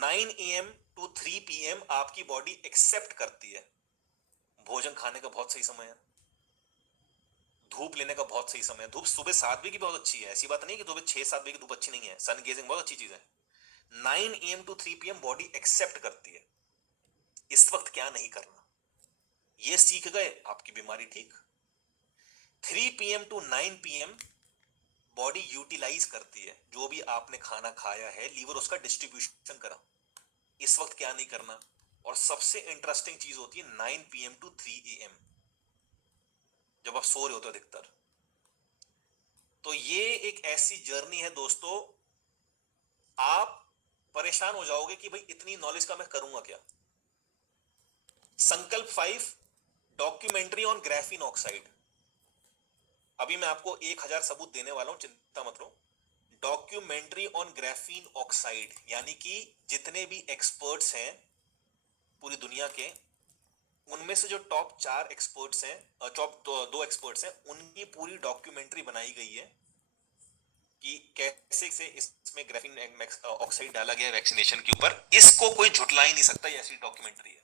9 AM to 3 PM आपकी body accept करती है भोजन खाने का बहुत सही समय है, धूप लेने का बहुत सही समय है। धूप सुबह 7 बजे की बहुत अच्छी है, ऐसी बात नहीं कि सुबह 6-7 बजे की धूप अच्छी नहीं है, सन गेजिंग बहुत अच्छी चीज है। 9 AM to 3 PM body accept करती है इस वक्त क्या नहीं करना, ये सीख गए आपकी बीमारी ठीक। 3 PM to 9 PM body utilize करती है जो भी आपने खाना खाया है, लीवर उसका डिस्ट्रीब्यूशन करा, इस वक्त क्या नहीं करना। और सबसे इंटरेस्टिंग चीज होती है 9 PM to 3 AM जब आप सो रहे होते हो अधिकतर। तो ये एक ऐसी जर्नी है दोस्तों, आप परेशान हो जाओगे कि भाई इतनी नॉलेज का मैं करूंगा क्या। संकल्प 5 डॉक्यूमेंट्री ऑन ग्राफीन ऑक्साइड। अभी मैं आपको 1000 सबूत देने वाला हूं, चिंता मत लो। डॉक्यूमेंट्री ऑन ग्राफीन ऑक्साइड, यानी कि जितने भी एक्सपर्ट्स हैं पूरी दुनिया के, उनमें से जो टॉप 4 एक्सपर्ट्स हैं, टॉप दो एक्सपर्ट्स हैं, उनकी पूरी डॉक्यूमेंट्री बनाई गई है कि कैसे से इसमें ग्राफीन ऑक्साइड डाला गया वैक्सीनेशन के ऊपर। इसको कोई झुटला ही नहीं सकता, ये ऐसी डॉक्यूमेंट्री है।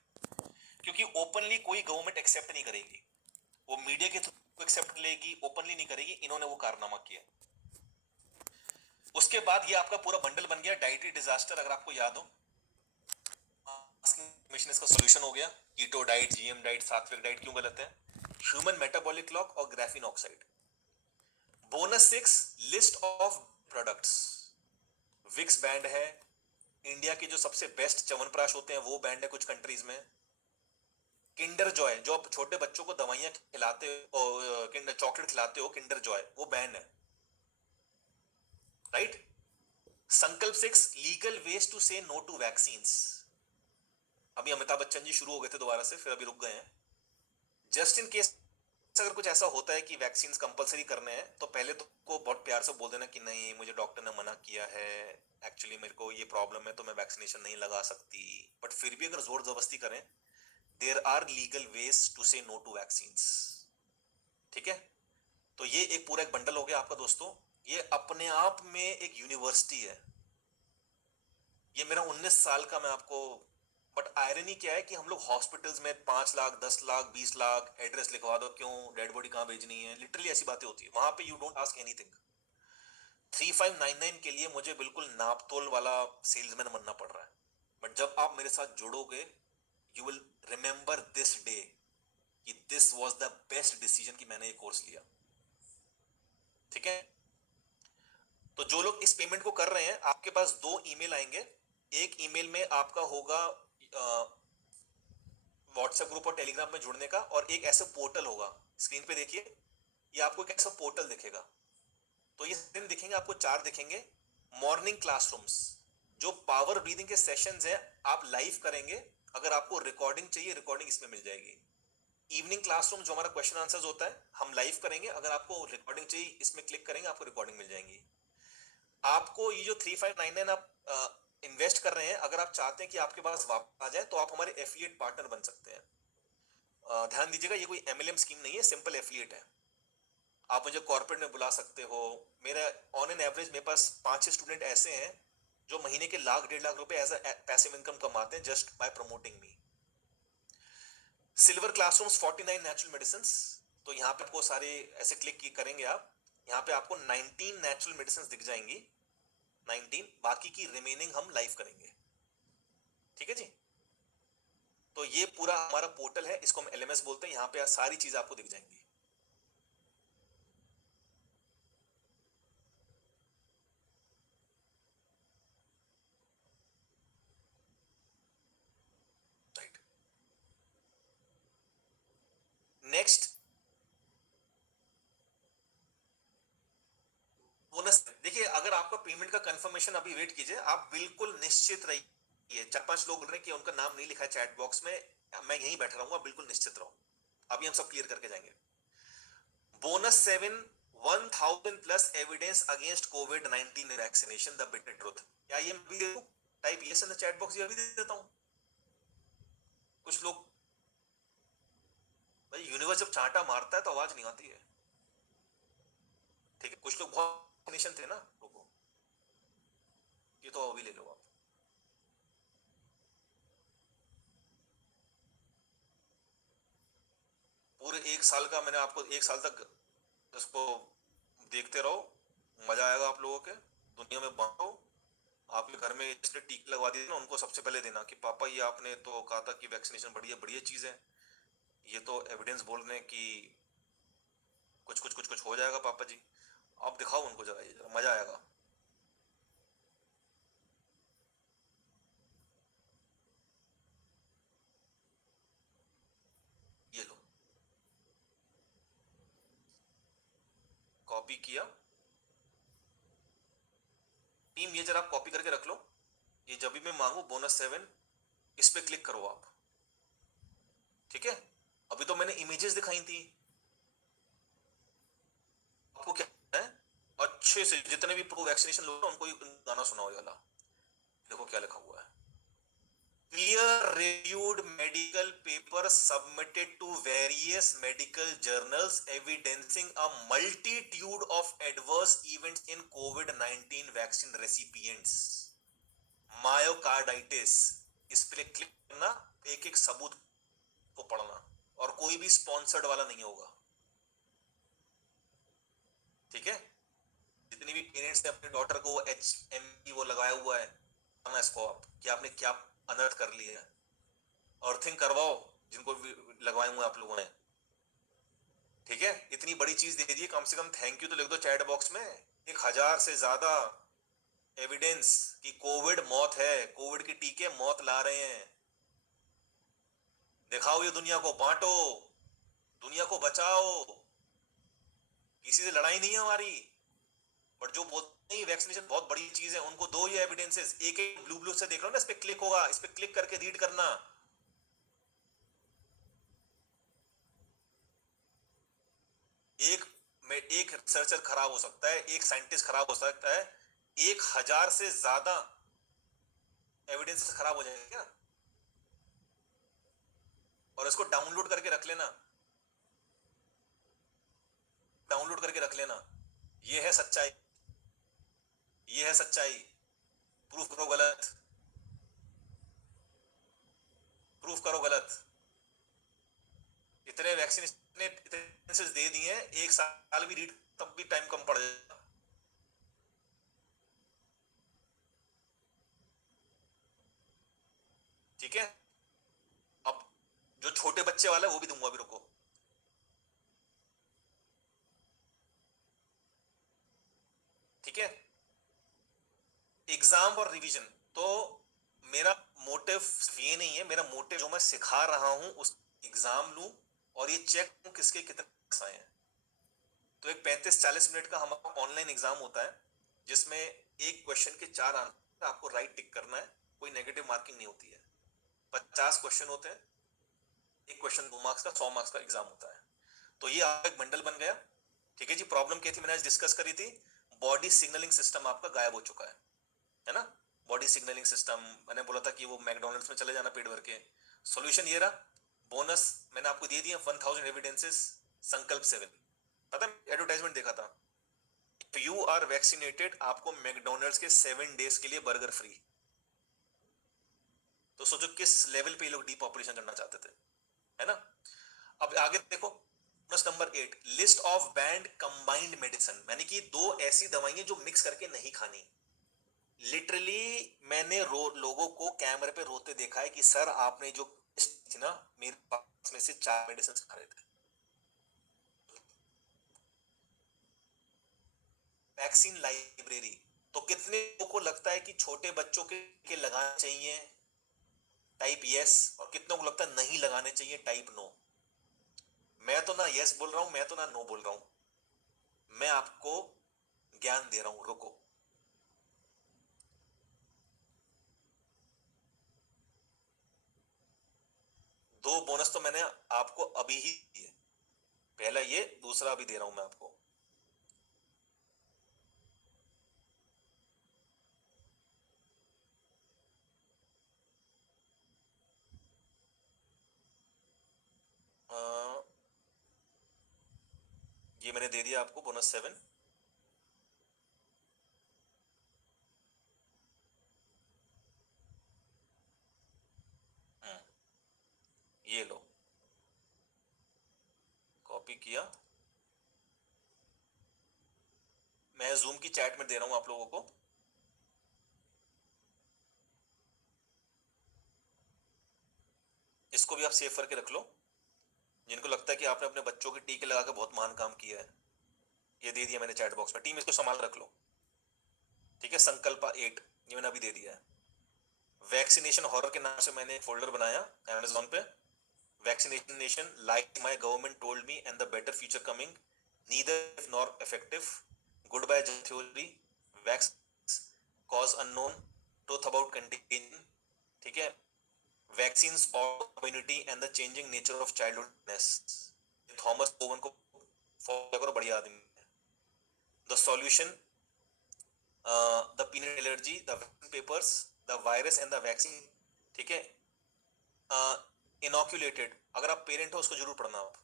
क्योंकि ओपनली कोई गवर्नमेंट एक्सेप्ट नहीं करेगी, वो मीडिया के थ्रू एक्सेप्ट लेगी, ओपनली नहीं करेगी। इन्होंने वो कारनामा किया। उसके बाद ये आपका पूरा बंडल बन गया डाइटरी डिजास्टर, अगर आपको याद हो। मिशन इसका सॉल्यूशन हो गया, keto diet, GM diet, sattvic diet क्यों गलत है, ह्यूमन मेटाबॉलिक क्लॉक और graphene oxide. Bonus 6 list of products. Vicks band है, इंडिया के जो सबसे बेस्ट च्यवनप्राश होते हैं वो बैंड है कुछ कंट्रीज में। किंडर जॉय, जो आप छोटे बच्चों को दवाइयां खिलाते हो, किंडर चॉकलेट खिलाते हो, किंडर जॉय, वो बैन है, राइट। संकल्प 6 legal ways to say no to vaccines. अभी अमिताभ बच्चन जी शुरू हो गए थे दोबारा से, फिर अभी रुक गए हैं। जस्ट इन केस अगर कुछ ऐसा होता है कि वैक्सीन कंपलसरी करने हैं, तो पहले तो को बहुत प्यार से बोल देना कि नहीं, मुझे डॉक्टर ने मना किया है, एक्चुअली मेरे को ये प्रॉब्लम है तो मैं वैक्सीनेशन नहीं लगा सकती। बट फिर भी अगर जोर जबरदस्ती करें, there are legal ways to say no to vaccines, ठीक है। तो ये एक पूरा एक बंडल हो गया आपका दोस्तों। ये अपने आप में एक यूनिवर्सिटी है। ये मेरा 19 साल का मैं आपको, बट आयरनी क्या है कि हम लोग हॉस्पिटल्स में 5 लाख 10 लाख 20 लाख एड्रेस लिखवा दो, क्यों डेड बॉडी कहां भेजनी है, लिटरली ऐसी बातें होती है वहां पे। You don't ask anything. 3599 के लिए मुझे बिल्कुल नापतोल वाला सेल्समैन बनना पड़ रहा है। बट जब आप मेरे साथ जुड़ोगे, you will remember this day कि this was the best decision कि मैंने ये कोर्स लिया, ठीक है। तो जो लोग इस पेमेंट को कर रहे हैं, आपके पास 2 ईमेल आएंगे। एक ईमेल में आपका होगा व्हाट्सएप ग्रुप और टेलीग्राम में जुड़ने का, और एक ऐसा पोर्टल होगा, स्क्रीन पे देखिए, ये आपको एक ऐसा पोर्टल दिखेगा। तो ये दिन दिखेंगे आपको, 4 दिखेंगे। मॉर्निंग क्लासरूम्स, जो पावर ब्रीदिंग के सेशंस हैं, आप लाइव करेंगे। अगर आपको रिकॉर्डिंग चाहिए, रिकॉर्डिंग इसमें मिल जाएगी। इवनिंग क्लासरूम, जो हमारा क्वेश्चन आंसर्स होता है, हम लाइव करेंगे। अगर आपको रिकॉर्डिंग चाहिए, इसमें क्लिक करेंगे, आपको रिकॉर्डिंग मिल जाएगी। आपको ये जो 3599 आप इन्वेस्ट कर रहे हैं, अगर आप चाहते हैं कि आपके पास वापस आ जाए, तो आप हमारे एफिलिएट पार्टनर बन सकते हैं। ध्यान दीजिएगा, ये कोई एमएलएम स्कीम नहीं है, सिंपल एफिलिएट है। आप मुझे कॉर्पोरेट में बुला सकते हो। मेरा ऑन एन एवरेज मेरे पास 5-6 स्टूडेंट ऐसे हैं जो महीने के लाख 1.5 लाख रुपए एज अ पैसिव इनकम कमाते हैं just by promoting me. Silver classrooms 49 natural medicine. तो यहाँ पे आपको सारे ऐसे क्लिक करेंगे आप, यहाँ पे आपको 19 नेचुरल मेडिसिन दिख जाएंगी, 19। बाकी की रिमेनिंग हम लाइव करेंगे, ठीक है जी। तो ये पूरा हमारा पोर्टल है, इसको हम एलएमएस बोलते हैं। यहाँ पे सारी चीज आपको दिख जाएंगी। Right, next bonus. देखिए, अगर आपका पेमेंट का कंफर्मेशन, अभी वेट कीजिए, आप बिल्कुल निश्चित रहिए। 4-5 लोग बोल रहे हैं कि उनका नाम नहीं लिखा है चैट बॉक्स में, मैं यहीं बैठा रहूंगा, बिल्कुल निश्चित रहो। अभी हम सब क्लियर करके जाएंगे। Bonus 7 1000 plus evidence against covid vaccination, the bitter truth. क्या ये मैं भी दे दूं? Type yes in the chat box, ये अभी दे देता हूं। कुछ लोग, भाई यूनिवर्स जब चांटा मारता है तो आवाज नहीं आती है, ठीक है। कुछ लोग बहुत थे ना लोगों, ये तो अभी ले लो आप। 1 साल का मैंने आपको 1 साल तक इसको देखते रहो, मजा आएगा आप लोगों के। दुनिया में बांटो। आपके घर में जिसने टीके लगवा दिए ना उनको सबसे पहले देना कि पापा ये आपने तो कहा था कि वैक्सीनेशन बढ़िया बढ़िया चीज है, ये तो एविडेंस बोल रहे हैं कि कुछ कुछ कुछ कुछ हो जाएगा पापा जी। आप दिखाओ उनको जरा, ये जरा मजा आएगा। ये लो, कॉपी किया। टीम ये जरा कॉपी करके रख लो। ये जब भी मैं मांगू बोनस 7, इस पे क्लिक करो आप। ठीक है, अभी तो मैंने इमेजेस दिखाई थी आपको। क्या है, अच्छे से जितने भी प्रो वैक्सीनेशन लोग हैं उनको ये गाना सुनाओ ये वाला। देखो क्या लिखा हुआ है, peer-reviewed medical papers submitted to various medical journals evidencing a multitude of adverse events in COVID-19 vaccine recipients. Myocarditis, इस पे क्लिक करना, एक एक सबूत को पढ़ना, और कोई भी स्पॉन्सर्ड वाला नहीं होगा। ठीक है, जितनी भी पेरेंट्स ने अपने डॉटर को HMP वो लगाया हुआ है, इसको आप कि आपने क्या अनर्थ कर लिया है, अर्थिंग करवाओ जिनको लगवाए हुए आप लोगों ने। ठीक है, इतनी बड़ी चीज दे दी, कम से कम थैंक यू तो लिख दो चैट बॉक्स में। 1000 से ज्यादा एविडेंस कि कोविड मौत है, कोविड के टीके मौत ला रहे हैं। दिखाओ ये दुनिया को, बांटो, दुनिया को बचाओ। किसी से लड़ाई नहीं है हमारी, बट जो बोलते हैं वैक्सीनेशन बहुत बड़ी चीज है उनको दो ये एविडेंसेस। एक एक ब्लू ब्लू से देख लो ना, इस पे क्लिक होगा, इस पे क्लिक करके रीड करना। एक में एक रिसर्चर खराब हो सकता है, एक साइंटिस्ट खराब हो सकता है, 1000 से ज्यादा एविडेंस खराब हो जाएंगे क्या? और इसको डाउनलोड करके रख लेना, डाउनलोड करके रख लेना। ये है सच्चाई, ये है सच्चाई। प्रूफ करो गलत, प्रूफ करो गलत। इतने वैक्सीन इतने दे दिए हैं, 1 साल भी रीड तब भी टाइम कम पड़ जाएगा। ठीक है, अब जो छोटे बच्चे वाला है वो भी दूंगा, अभी रुको। ठीक है, एग्जाम और रिवीजन तो मेरा मोटिव ये नहीं है। मेरा मोटिव जो मैं सिखा रहा हूं उस एग्जाम लूं और ये चेक किसके कितने मार्क्स आए हैं। तो एक 35-40 मिनट का हमारा ऑनलाइन एग्जाम होता है, जिसमें एक क्वेश्चन के 4 आंसर आपको राइट टिक करना है, कोई नेगेटिव मार्किंग नहीं होती है। 50 क्वेश्चन होते हैं, एक क्वेश्चन 2 मार्क्स का, 100 मार्क्स का एग्जाम होता है। तो ये आपका एक बंडल बन गया। ठीक है जी, प्रॉब्लम क्या थी मैंने आज डिस्कस करी थी, बॉडी सिग्नलिंग सिस्टम आपका गायब हो चुका है ना। बॉडी सिग्नलिंग सिस्टम मैंने बोला था कि वो मैकडोनल्ड्स में चले जाना पेट भर के। सॉल्यूशन ये रहा, बोनस मैंने आपको दे दिया 1000 एविडेंसेस। संकल्प 7, पता एडवर्टाइजमेंट देखा था, इफ यू आर वैक्सीनेटेड आपको मैकडोनल्ड्स के 7 डेज के लिए बर्गर फ्री। तो सोचो किस लेवल पे ये लोग डीपॉपुलेशन करना चाहते थे, है ना। अब आगे देखो, number 8, list of band combined medicine, यानी कि 2 ऐसी दवाइयां जो मिक्स करके नहीं खानी। लिटरली मैंने लोगों को कैमरे पे रोते देखा है कि सर आपने जो थी ना, मेरे पास में से 4 मेडिसिन खा रहे थे। वैक्सीन लाइब्रेरी, तो कितने लोगों को लगता है कि छोटे बच्चों के लगाने चाहिए, टाइप यस, और कितनों को लगता है नहीं लगाने चाहिए, टाइप नो। मैं तो ना यस बोल रहा हूं, मैं तो ना नो बोल रहा हूं, मैं आपको ज्ञान दे रहा हूं, रुको। 2 बोनस तो मैंने आपको अभी ही दिए, पहला ये, दूसरा अभी दे रहा हूं मैं आपको। ये मैंने दे दिया आपको बोनस 7। ये लो, कॉपी किया, मैं जूम की चैट में दे रहा हूं आप लोगों को। इसको भी आप सेव करके रख लो। जिनको लगता है कि आपने अपने बच्चों के टीके लगा के बहुत महान काम किया है, ये दे दिया मैंने चैट बॉक्स में। टीम इसको संभाल रख लो, ठीक है। संकल्पा 8 ये मैंने अभी दे दिया है। वैक्सीनेशन हॉरर के नाम से मैंने एक फोल्डर बनाया अमेज़न पे। Vaccination nation, like my government told me and the better future coming, neither nor effective, good by theory, vax cause unknown, truth about contagion, ठीक है। वैक्सीन्स और community and the changing nature of childhoodness, Thomas Owen को follow करो, बढ़िया आदमी है। The solution, the peanut allergy, the papers, the virus and the vaccine, ठीक है। इनोक्यूलेटेड, अगर आप पेरेंट हो उसको जरूर पढ़ना आप।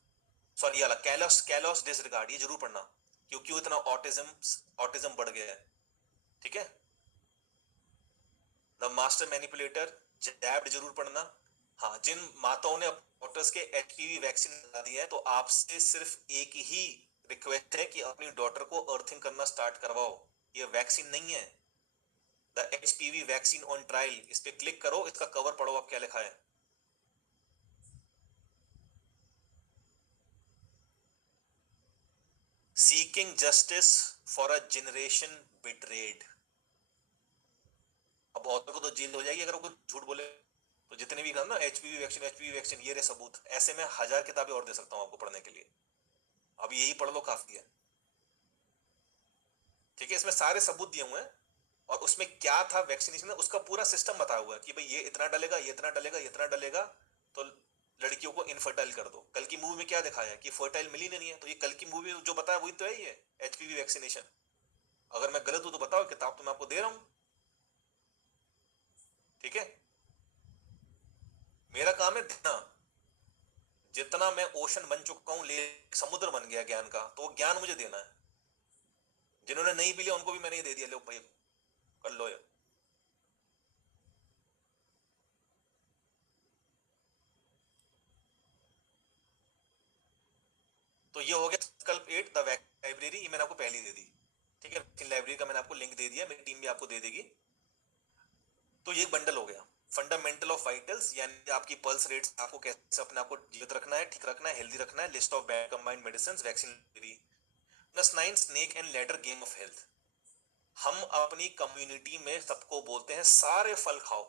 सॉरी ये कैलोस कैलोस डिसरिगार्ड, ये जरूर पढ़ना, क्योंकि इतना ऑटिज्म बढ़ गया है, ठीक है। द मास्टर मैनिपुलेटर, जैब्ड, जरूर पढ़ना। हाँ, जिन माताओं ने डॉक्टर्स के एचपीवी वैक्सीन लगा दिया है, तो आपसे सिर्फ एक ही रिक्वेस्ट है कि अपनी डॉटर को अर्थिंग करना स्टार्ट करवाओ। ये वैक्सीन नहीं है, the HPV vaccine on trial, इस पे क्लिक करो, इसका कवर पढ़ो आप क्या लिखा है। Seeking justice for a generation betrayed. अब औरतों को तो जेल हो जाएगी अगर वो झूठ बोले, तो जितने भी ना एचपीवी वैक्सीन, ये रे सबूत, ऐसे में 1000 किताबें और दे सकता हूं आपको पढ़ने के लिए। अब यही पढ़ लो, काफी है, ठीक है। इसमें सारे सबूत दिए हुए हैं, और उसमें क्या था वैक्सीनेशन में, उसका पूरा सिस्टम बताया हुआ है कि भाई ये इतना डलेगा, ये इतना डलेगा, ये इतना डलेगा, तो लड़कियों को इनफर्टाइल कर दो। कल की मूवी में क्या दिखाया है कि फर्टाइल मिली नहीं है, तो ये कल की मूवी जो बताया वही तो है ये एचपीवी वैक्सीनेशन। अगर मैं गलत हूं तो बताओ, किताब तो मैं आपको दे रहा हूं, ठीक है। मेरा काम है देना। जितना मैं ओशन बन चुका हूं, ले समुद्र बन गया ज्ञान का, तो वो ज्ञान मुझे देना है। जिन्होंने नहीं भी लिया उनको भी मैंने ये दे दिया, लो भाई कर लो ये। तो ये हो गया संकल्प 8, द लाइब्रेरी, ये मैंने आपको पहले दे दी, ठीक है। लाइब्रेरी का मैंने आपको लिंक दे दिया, मेरी टीम भी आपको दे देगी। तो ये बंडल हो गया फंडामेंटल ऑफ वाइटल्स, यानी आपकी पल्स रेट, आपको कैसे अपने आप को जीवित रखना है, ठीक रखना है, हेल्दी रखना है, list of bad combined medicine, vaccine. Plus 9 snake and ladder game of health. हम अपनी कम्युनिटी में सबको बोलते हैं सारे फल खाओ,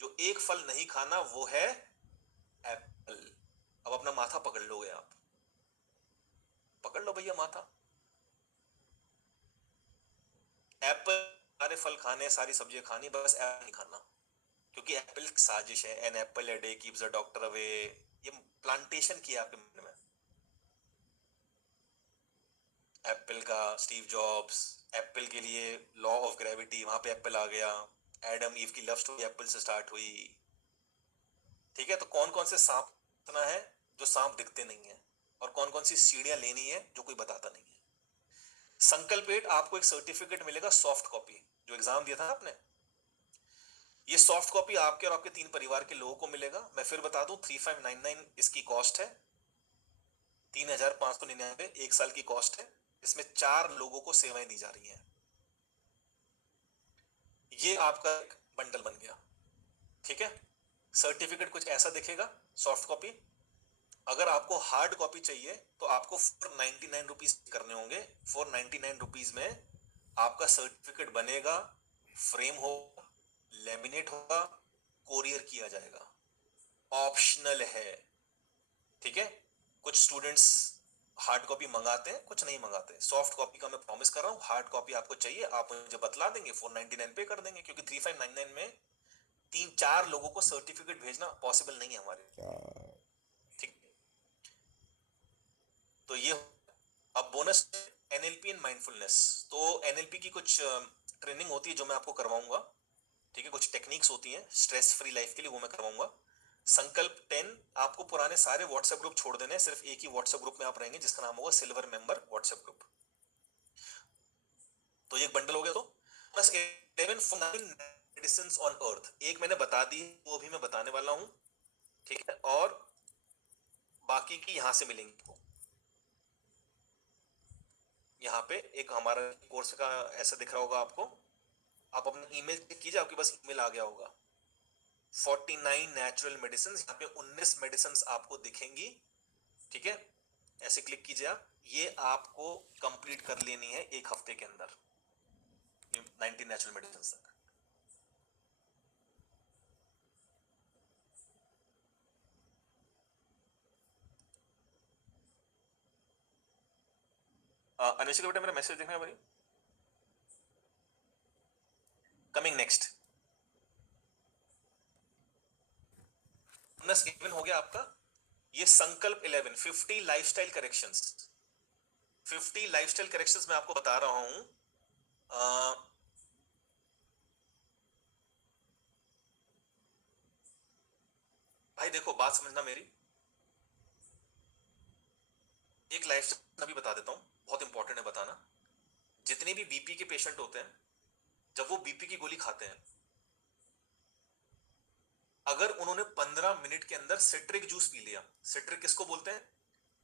जो एक फल नहीं खाना वो है एप्पल। अब अपना माथा पकड़ लोगे आप, पकड़ लो भैया माथा। एप्पल, सारे फल खाने, सारी सब्जियां खानी, बस एप्पल नहीं खाना, क्योंकि एप्पल साजिश है। An apple a day keeps the doctor away, ये प्लांटेशन किया आपके मन में एप्पल का। स्टीव जॉब्स, एप्पल के लिए लॉ ऑफ ग्रेविटी, वहां पे एप्पल आ गया। एडम ईव की लव स्टोरी एप्पल से स्टार्ट हुई, ठीक है। तो कौन कौन से सांप इतना है जो सांप दिखते नहीं है, और कौन कौन सी सीढ़ियां लेनी है जो कोई बताता नहीं है। संकल्प 8 आपको एक सर्टिफिकेट मिलेगा, सॉफ्ट कॉपी, जो एग्जाम दिया था ना आपने, ये सॉफ्ट कॉपी आपके और आपके 3 परिवार के लोगों को मिलेगा। मैं फिर बता दूं, 3599 इसकी कॉस्ट है, 3599 एक साल की कॉस्ट है। इसमें 4 लोगों को सेवाएं दी जा रही हैं। ये आपका एक बंडल बन गया, ठीक है। सर्टिफिकेट कुछ ऐसा दिखेगा, सॉफ्ट कॉपी। अगर आपको हार्ड कॉपी चाहिए तो आपको 499 रुपीज करने होंगे। 499 रुपीज में आपका सर्टिफिकेट बनेगा, फ्रेम होगा, लेमिनेट होगा, कोरियर किया जाएगा, ऑप्शनल है, ठीक है। कुछ स्टूडेंट्स हार्ड कॉपी मंगाते हैं, कुछ नहीं मंगाते। सॉफ्ट कॉपी का मैं प्रॉमिस कर रहा हूँ, हार्ड कॉपी आपको चाहिए आप मुझे बतला देंगे, 499 पे कर देंगे, क्योंकि 3599 में 3-4 लोगों को सर्टिफिकेट भेजना पॉसिबल नहीं है हमारे, ठीक। तो ये अब बोनस एनएलपी एंड माइंडफुलनेस। तो एनएलपी की कुछ ट्रेनिंग होती है जो मैं आपको करवाऊंगा, ठीक है। कुछ टेक्निक्स होती हैं स्ट्रेस फ्री लाइफ के लिए, वो मैं करवाऊंगा। संकल्प 10 आपको पुराने सारे व्हाट्सएप ग्रुप छोड़ देने, सिर्फ एक ही व्हाट्सएप ग्रुप में आप रहेंगे जिसका नाम होगा सिल्वर मेंबर व्हाट्सएप ग्रुप। तो ये एक बंडल हो गया। तो प्लस 11 मेडिसिन ऑन अर्थ, एक मैंने बता दी, वो भी मैं बताने वाला हूं, ठीक है। और बाकी की यहां से मिलेंगी, यहाँ पे एक हमारा कोर्स का ऐसा दिख रहा होगा आपको, आप अपना ईमेल चेक कीजिए, आपके पास ईमेल आ गया होगा। 49 नेचुरल मेडिसिन, यहाँ पे 19 मेडिसिन आपको दिखेंगी, ठीक है। ऐसे क्लिक कीजिए आप, ये आपको कंप्लीट कर लेनी है एक हफ्ते के अंदर, 19 नेचुरल मेडिसिन तक। अनिशिका बेटा मेरा मैसेज देखना है भाई। कमिंग नेक्स्ट, 11 हो गया आपका। ये संकल्प 11, 50 लाइफस्टाइल करेक्शंस। 50 लाइफस्टाइल करेक्शंस मैं आपको बता रहा हूं। भाई देखो, बात समझना मेरी, एक लाइफस्टाइल अभी बता देता हूं, बहुत इंपॉर्टेंट है बताना। जितने भी बीपी के पेशेंट होते हैं, जब वो बीपी की गोली खाते हैं, अगर उन्होंने 15 मिनट के अंदर सिट्रिक जूस पी लिया, सिट्रिक किसको बोलते हैं?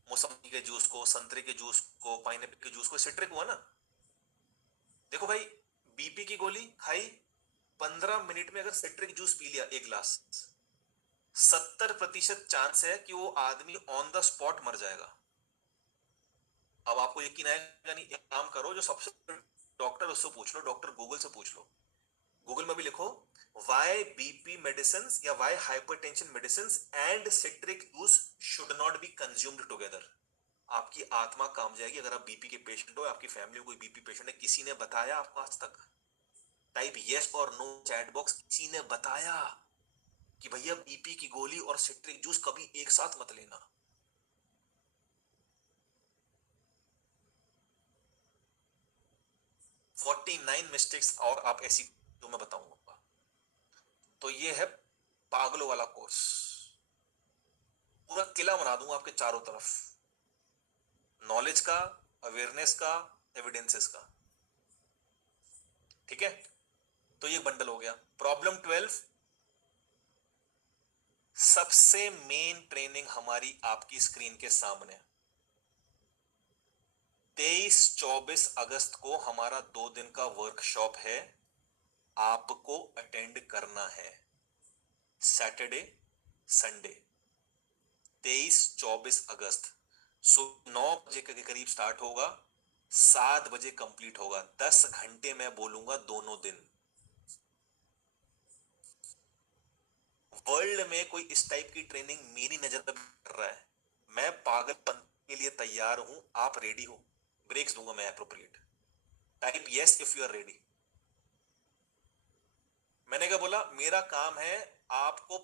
मौसमी के जूस को, संतरे के जूस को, पाइनएप्पल के जूस को, सिट्रिक हुआ ना। देखो भाई, बीपी की गोली खाई, 15 मिनट में अगर सिट्रिक जूस पी लिया एक गिलास, 70% चांस है कि वो आदमी ऑन द स्पॉट मर जाएगा। अब आपको यकीन आएगा नहीं, एक काम करो, जो सबसे डॉक्टर उससे पूछ लो, डॉक्टर गूगल से पूछ लो, गूगल में भी लिखो वाई बीपी मेडिसिन या why hypertension medicine and citric juice should not be consumed together. आपकी आत्मा काम जाएगी। अगर आप बीपी के पेशेंट हो, आपकी फैमिली में कोई बीपी पेशेंट है, किसी ने बताया आपको आज तक? टाइप यस और नो चैट बॉक्स, किसी ने बताया कि भैया बीपी की गोली और सिट्रिक जूस कभी एक साथ मत लेना? 49 मिस्टेक्स और आप ऐसी जो मैं बताऊंगा। तो ये है पागलों वाला कोर्स, पूरा किला बना दूंगा आपके चारों तरफ, नॉलेज का, अवेयरनेस का, एविडेंसेस का, ठीक है। तो ये बंडल हो गया। प्रॉब्लम 12, सबसे मेन ट्रेनिंग हमारी आपकी स्क्रीन के सामने। 23-24 अगस्त को हमारा 2 दिन का वर्कशॉप है, आपको अटेंड करना है। सैटरडे संडे, 23-24 अगस्त, सुबह 9 बजे के करीब स्टार्ट होगा, 7 बजे कंप्लीट होगा। 10 घंटे मैं बोलूंगा दोनों दिन। वर्ल्ड में कोई इस टाइप की ट्रेनिंग मेरी नजर में कर रहा है? मैं पागलपन के लिए तैयार हूं, आप रेडी हो? ब्रेक्स दूंगा मैं appropriate. Type yes if you are ready. मैंने क्या बोला? मेरा काम है आपको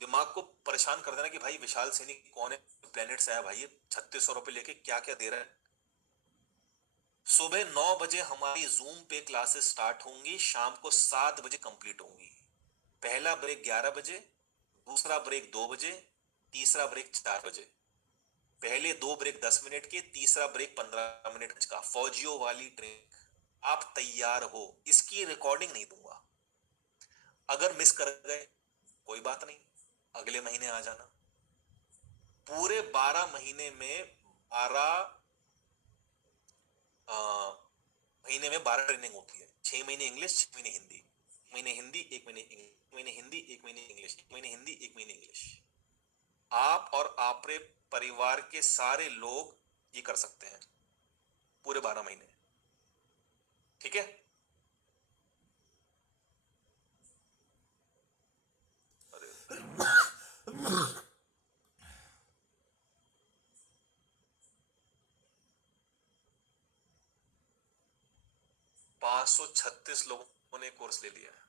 दिमाग को परेशान कर देना कि भाई विशाल सैनी कौन है, प्लेनेट से आया भाई, ये 3600 रुपए लेके क्या क्या दे रहा है। सुबह 9 बजे हमारी जूम पे क्लासेस स्टार्ट होंगी, शाम को 7 बजे कंप्लीट होंगी। पहला ब्रेक 11 बजे, दूसरा ब्रेक 2 बजे, तीसरा ब्रेक 4 बजे। पहले 2 ब्रेक 10 मिनट के, तीसरा ब्रेक 15 मिनट का। फौजियों वाली ट्रेनिंग, आप तैयार हो? इसकी रिकॉर्डिंग नहीं दूंगा, अगर मिस कर गए कोई बात नहीं, अगले महीने आ जाना। पूरे 12 महीने में 12 महीने में 12 ट्रेनिंग होती है। 6 महीने इंग्लिश, 6 महीने हिंदी, 1 महीने हिंदी, 1 महीने इंग्लिश, 1 महीने हिंदी, 1 महीने इंग्लिश, 1 महीने हिंदी, 1 महीने इंग्लिश। आप और आपके परिवार के सारे लोग ये कर सकते हैं पूरे 12 महीने, ठीक है। अरे 536 लोगों ने कोर्स ले लिया है।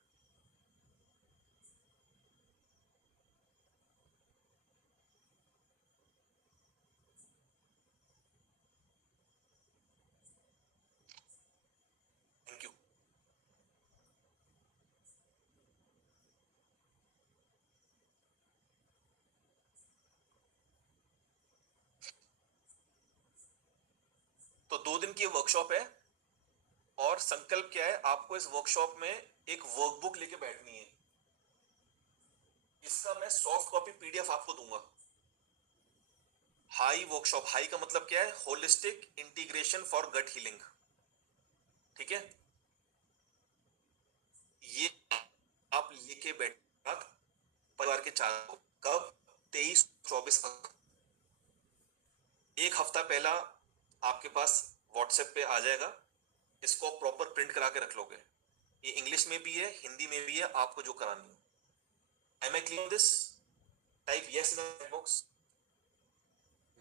Thank you. तो 2 दिन की वर्कशॉप है, और संकल्प क्या है? आपको इस वर्कशॉप में एक वर्कबुक लेके बैठनी है। इसका मैं सॉफ्ट कॉपी पीडीएफ आपको दूंगा, हाई वर्कशॉप, हाई का मतलब क्या है? Holistic integration for gut healing. ठीक है, ये आप लेके बैठे परिवार के चार को, कब? 23-24 एक हफ्ता पहला आपके पास व्हाट्सएप पे आ जाएगा। इसको प्रॉपर प्रिंट करा के रख लोगे। ये इंग्लिश में भी है, हिंदी में भी है, आपको जो करानी हो। Am I clear this? Type yes in the box.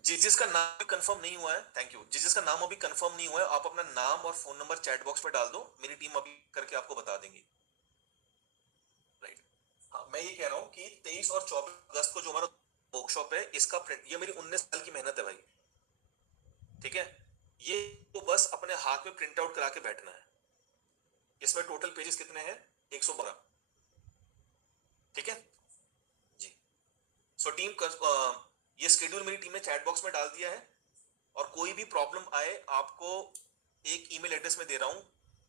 जिस जिसका नाम भी कंफर्म नहीं हुआ है, थैंक यू, जिस जिसका नाम अभी कंफर्म नहीं हुआ है, आप अपना नाम और फोन नंबर चैट बॉक्स पे डाल दो, मेरी टीम अभी करके आपको बता देंगी। राइट, हाँ, मैं ये कह रहा हूँ कि 23 और 24 अगस्त को जो हमारा वर्कशॉप है, इसका प्रिंट, ये मेरी 19 साल की मेहनत है भाई। ठीक है, ये तो बस अपने हाथ में प्रिंट आउट करा के बैठना है। इसमें टोटल पेजेस कितने हैं? 112। ठीक है जी। सो टीम ये शेड्यूल मेरी टीम ने चैट बॉक्स में डाल दिया है, और कोई भी प्रॉब्लम आए, आपको एक ईमेल एड्रेस में दे रहा हूं,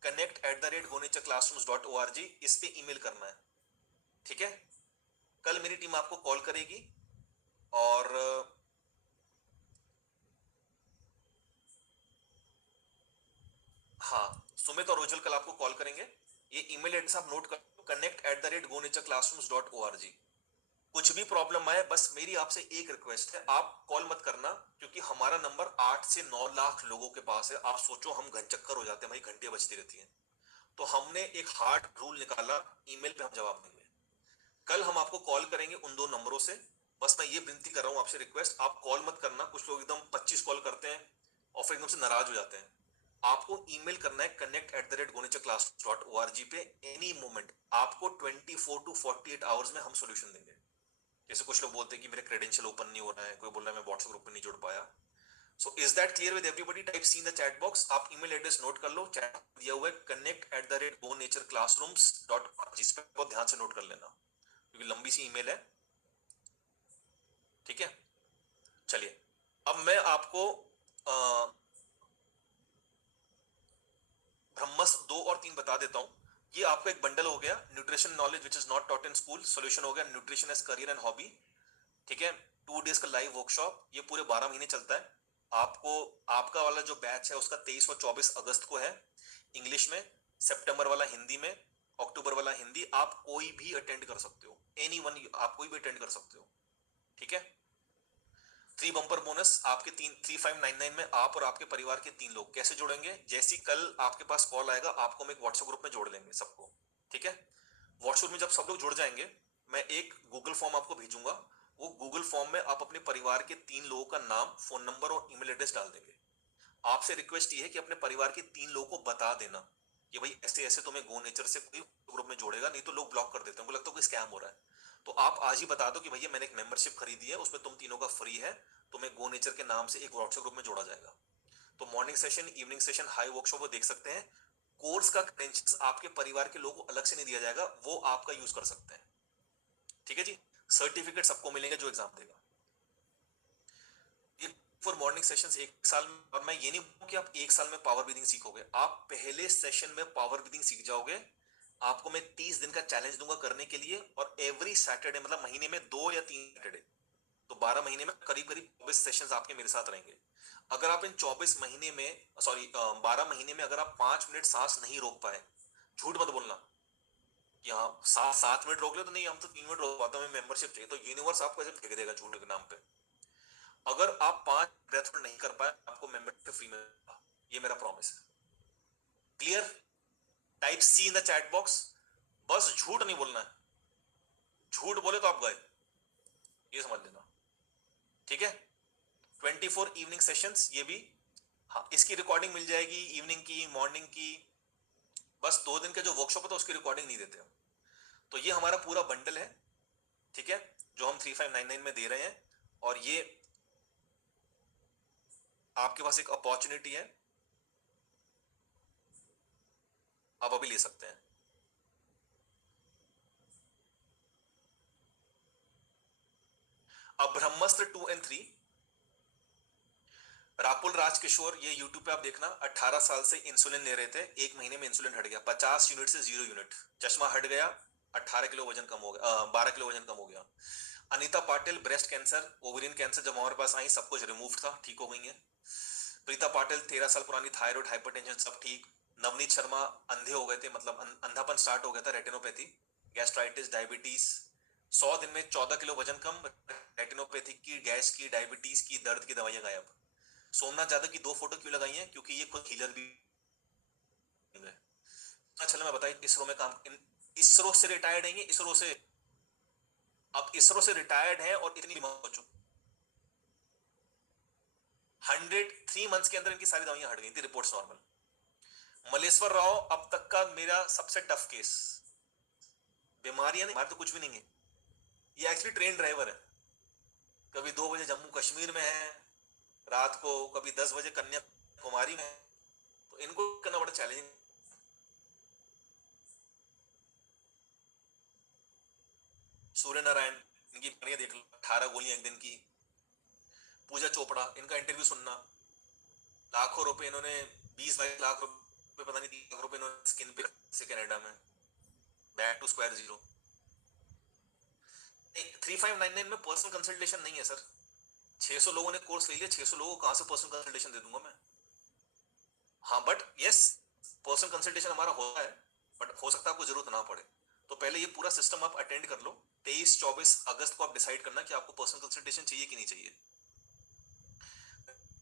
connect@gonatureclassrooms.org, इस पे ईमेल करना है। ठीक है, कल मेरी टीम आपको कॉल करेगी, और हाँ, सुमित और रोजल कल आपको कॉल करेंगे। ये ईमेल एड्रेस आप नोट कर, connect@gonatureclassrooms.org। कुछ भी प्रॉब्लम आए, बस मेरी आपसे एक रिक्वेस्ट है, आप कॉल मत करना, क्योंकि हमारा नंबर 8 से 9 लाख लोगों के पास है। आप सोचो, हम घनचक्कर हो जाते हैं भाई, घंटियां बजती रहती हैं। तो हमने एक हार्ड रूल निकाला, ईमेल पे हम जवाब देंगे। कल हम आपको कॉल करेंगे उन दो नंबरों से। बस मैं ये विनती कर रहा हूं आपसे, रिक्वेस्ट, आप कॉल मत करना। कुछ लोग एकदम 25 कॉल करते हैं और फिर एकदम से नाराज हो जाते हैं। आपको ईमेल करना है connect@gonatureclass.org पे। एनी मोमेंट आपको 24 to 48 आवर्स में हम सोल्यूशन देंगे। जैसे कुछ लोग बोलते हैं कि मेरे क्रेडेंशियल ओपन नहीं हो रहा है, कोई बोल रहा है मैं व्हाट्सएप ग्रुप में नहीं जुड़ पाया। So is that clear with everybody? Type C in the chat box. आप ईमेल एड्रेस नोट कर लो, चैट दिया हुआ है connect@gonatureclassrooms.org। इस पे बहुत ध्यान से नोट कर लेना, क्योंकि लंबी सी ईमेल है। ठीक है, चलिए, अब मैं आपको ब्रह्मस्त्र 2 और 3 बता देता हूं। ये आपका एक बंडल हो गया, nutrition knowledge which is not taught in school, solution हो गया nutrition as career and hobby. ठीक है, 2 डेज का लाइव वर्कशॉप, ये पूरे 12 महीने चलता है। आपको, आपका वाला जो बैच है उसका 23 और 24 अगस्त को है, इंग्लिश में, सितंबर वाला हिंदी में, अक्टूबर वाला हिंदी। आप कोई भी अटेंड कर सकते हो, एनी वन, आप कोई भी अटेंड कर सकते हो। ठीक है, 3 बम्पर बोनस आपके 3599 में आप और आपके परिवार के 3 लोग कैसे जुड़ेंगे? जैसी कल आपके पास कॉल आएगा, आपको हम एक व्हाट्सएप ग्रुप में जोड़ लेंगे सबको। ठीक है, व्हाट्सएप में जब सब लोग जुड़ जाएंगे, मैं एक गूगल फॉर्म आपको भेजूंगा। वो गूगल फॉर्म में आप अपने परिवार के 3 लोगों का नाम, फोन नंबर और ईमेल एड्रेस डाल देंगे। आपसे रिक्वेस्ट ये है कि अपने परिवार के 3 लोगों को बता देना कि भाई ऐसे ऐसे तुम्हें गो नेचर से कोई ग्रुप में जोड़ेगा, नहीं तो लोग ब्लॉक कर देते हैं, उनको लगता है कोई स्कैम हो रहा है। तो आप आज ही बता दो कि भैया मैंने एक मेंबरशिप खरीदी है, उसमें तुम तीनों का फ्री है, तुम्हें गो नेचर के नाम से एक व्हाट्सएप ग्रुप में जोड़ा जाएगा। तो morning session, evening session, high workshop वो देख सकते हैं। कोर्स का क्रेडेंशियल्स आपके परिवार के लोगों को अलग से नहीं दिया जाएगा, वो आपका यूज कर सकते हैं। ठीक है जी, सर्टिफिकेट सबको मिलेंगे जो एग्जाम देगा। ये फॉर मॉर्निंग सेशंस 1 साल में, और मैं ये नहीं बोलूं कि आप 1 साल में पावर ब्रीदिंग सीखोगे, आप पहले सेशन में पावर ब्रीदिंग सीख जाओगे। आपको मैं 30 दिन का चैलेंज दूंगा करने के लिए, और एवरी सैटरडे, मतलब महीने में 2 या 3 सैटरडे, तो 12 महीने में करीब करीब 24 सेशंस आपके मेरे साथ रहेंगे। अगर आप इन 24 महीने में, सॉरी 12 महीने में अगर आप 5 मिनट सांस नहीं रोक पाए, झूठ मत बोलना कि हाँ 7 मिनट रोक ले, तो नहीं हम तो 3 मिनट रोक पाते हैं, मेंबरशिप चाहिए, तो यूनिवर्स आपको ऐसे फेंक देगा झूठ के नाम पे। अगर आप 5 ब्रेथ होल्ड नहीं कर पाए, आपको मेंबरशिप फ्री में मिलेगा, ये मेरा प्रॉमिस है। Clear? Type C in the chat box. बस झूठ नहीं बोलना है, झूठ बोले तो आप गए, ये समझ लेना। ठीक है, 24 इवनिंग सेशंस ये भी, हाँ, इसकी रिकॉर्डिंग मिल जाएगी, इवनिंग की, मॉर्निंग की। बस 2 दिन का जो वर्कशॉप होता है उसकी रिकॉर्डिंग नहीं देते हम। तो ये हमारा पूरा बंडल है। ठीक है, जो हम 3599 में दे रहे हैं, और ये आपके पास एक अपॉर्चुनिटी है, आप अभी ले सकते हैं। अब ब्रह्मस्त्र 2 और 3, रापुल राजकिशोर, ये यूट्यूब पे आप देखना, 18 साल से इंसुलिन ले रहे थे, 1 महीने में इंसुलिन हट गया, 50 यूनिट से 0 यूनिट, चश्मा हट गया, 18 किलो वजन कम हो गया, 12 किलो वजन कम हो गया। Anita Patil breast cancer, ovarian cancer जब हमारे पास आई सब कुछ रिमूव था, ठीक हो गई है। प्रीता पाटिल 13 साल पुरानी, थायराइड हाइपरटेंशन सब ठीक। नवनीत शर्मा अंधे हो गए थे, मतलब अंधापन स्टार्ट हो गया था, रेटिनोपैथी, गैस्ट्राइटिस, डायबिटीज, 100 दिन में 14 किलो वजन कम, रेटिनोपैथी की, गैस की, डायबिटीज की, दर्द की दवाइयां गायब। सोमनाथ यादव की 2 फोटो क्यों लगाई हैं? क्योंकि ये खुद हीलर भी है। अच्छा मैं बताइए, इसरो में काम, इसरो से रिटायर्ड है, इसरो से, अब इसरो से रिटायर्ड है और इतनी सोचो 103 मंथ्स के अंदर इनकी सारी दवाइयां हट गई थी, रिपोर्ट्स नॉर्मल। मलेश्वर राव अब तक का मेरा सबसे टफ केस, बीमारियां नहीं, तो कुछ भी नहीं है, ये एक्चुअली ट्रेन ड्राइवर है। कभी 2 बजे जम्मू कश्मीर में है रात को, कभी 10 बजे कन्याकुमारी में है, तो इनको करना बड़ा चैलेंजिंग। सूर्य नारायण, इनकी बीमारियां देख लो, 18 गोलियां एक दिन की। पूजा चोपड़ा, इनका इंटरव्यू सुनना, लाखों रुपए इन्होंने, 20-22 लाख रुपए, पता नहीं 3 लाख रुपए इन्होंने स्किन पे से कनाडा में, बैक टू स्क्वायर जीरो। 3599 में पर्सनल कंसल्टेशन नहीं है सर, 600 लोगों ने कोर्स ले लिया, 600 लोगों को कहां से पर्सनल कंसल्टेशन दे दूंगा मैं? हाँ बट यस, पर्सनल कंसल्टेशन हमारा होता है, बट हो सकता है आपको जरूरत ना पड़े। तो पहले ये पूरा सिस्टम आप अटेंड कर लो, 23-24 अगस्त को आप डिसाइड करना कि आपको पर्सनल कंसल्टेशन चाहिए कि नहीं चाहिए।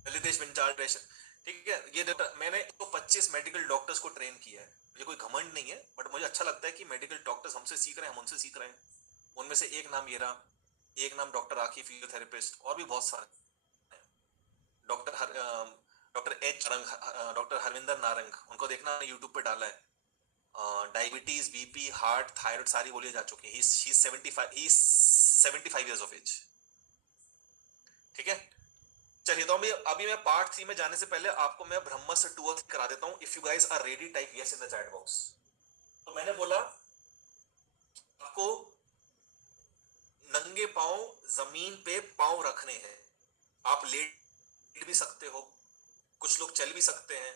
ललितेश इंचार्ज, ठीक है। ये मैंने तो 25 मेडिकल डॉक्टर्स को ट्रेन किया है, मुझे कोई घमंड नहीं है, बट मुझे अच्छा लगता है कि मेडिकल डॉक्टर्स हमसे सीख रहे हैं, हम उनसे सीख रहे हैं। उनमें से एक नाम ये रहा, एक नाम डॉक्टर राखी, फिजियोथेरेपिस्ट, और भी बहुत सारे, डॉक्टर हर डॉक्टर एच रंग, डॉक्टर हरविंदर नारंग, उनको देखना, यूट्यूब पे डाला है। डायबिटीज, बीपी, हार्ट, थायराइड सारी गोलियां जा चुकी हैं। He is 75 years of age, ठीक है। चलिए, तो अभी मैं पार्ट 3 में जाने से पहले आपको मैं ब्रह्मस्त्र टूर करा देता हूं। If you guys are ready, type yes in the chat box. तो मैंने बोला आपको नंगे पांव जमीन पे पांव रखने हैं, आप लेट भी सकते हो, कुछ लोग चल भी सकते हैं।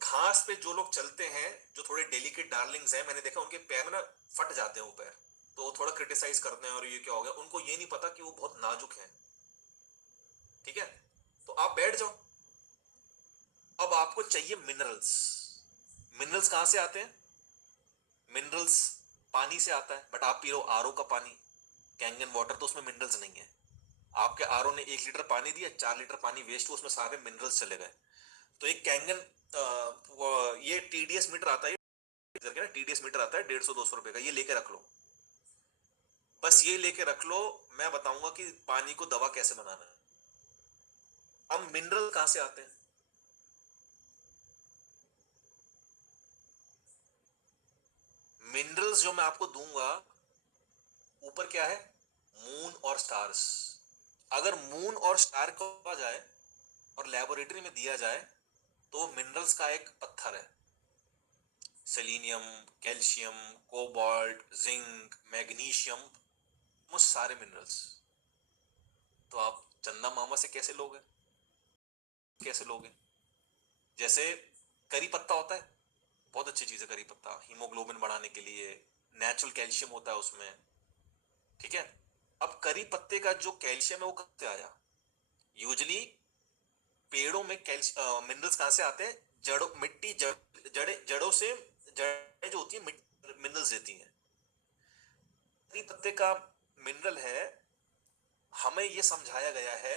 घास पे जो लोग चलते हैं, जो थोड़े डेलिकेट डार्लिंग्स हैं, मैंने देखा उनके पैर में ना फट जाते हैं वो पैर, तो वो थोड़ा क्रिटिसाइज करते हैं, और ये क्या हो गया, उनको ये नहीं पता कि वो बहुत नाजुक है, ठीक है। तो आप बैठ जाओ। अब आपको चाहिए मिनरल्स। मिनरल्स कहां से आते हैं? मिनरल्स पानी से आता है, बट आप पी रहे हो आरओ का पानी, कैंगन वाटर, तो उसमें मिनरल्स नहीं है। आपके आरओ ने 1 लीटर पानी दिया, 4 लीटर पानी वेस्ट हुआ, उसमें सारे मिनरल्स चले गए। तो एक कैंगन, ये टीडीएस मीटर आता है, टीडीएस मीटर आता है 150-200 रुपए का, ये लेके रख लो, बस ये लेके रख लो। मैं बताऊंगा कि पानी को दवा कैसे बनाना है। अब मिनरल कहां से आते हैं? मिनरल्स जो मैं आपको दूंगा, ऊपर क्या है? मून और स्टार्स। अगर मून और स्टार को आ जाए और लेबोरेटरी में दिया जाए, तो मिनरल्स का एक पत्थर है, selenium, calcium, cobalt, zinc, magnesium, वो सारे मिनरल्स। तो आप चंदा मामा से कैसे लोगे? कैसे लोगे? जैसे करी पत्ता होता है, बहुत अच्छी चीज है करी पत्ता, हीमोग्लोबिन बढ़ाने के लिए, नेचुरल कैल्शियम होता है उसमें, ठीक है। अब करी पत्ते का जो कैल्शियम है वो कहां से आया? यूजली पेड़ों में कैल्शियम मिनरल्स कहां से आते हैं? जड़ों, मिट्टी, जड़ों से, जड़ें जो होती है मिनरल्स देती हैं। करी पत्ते का मिनरल है, हमें ये समझाया गया है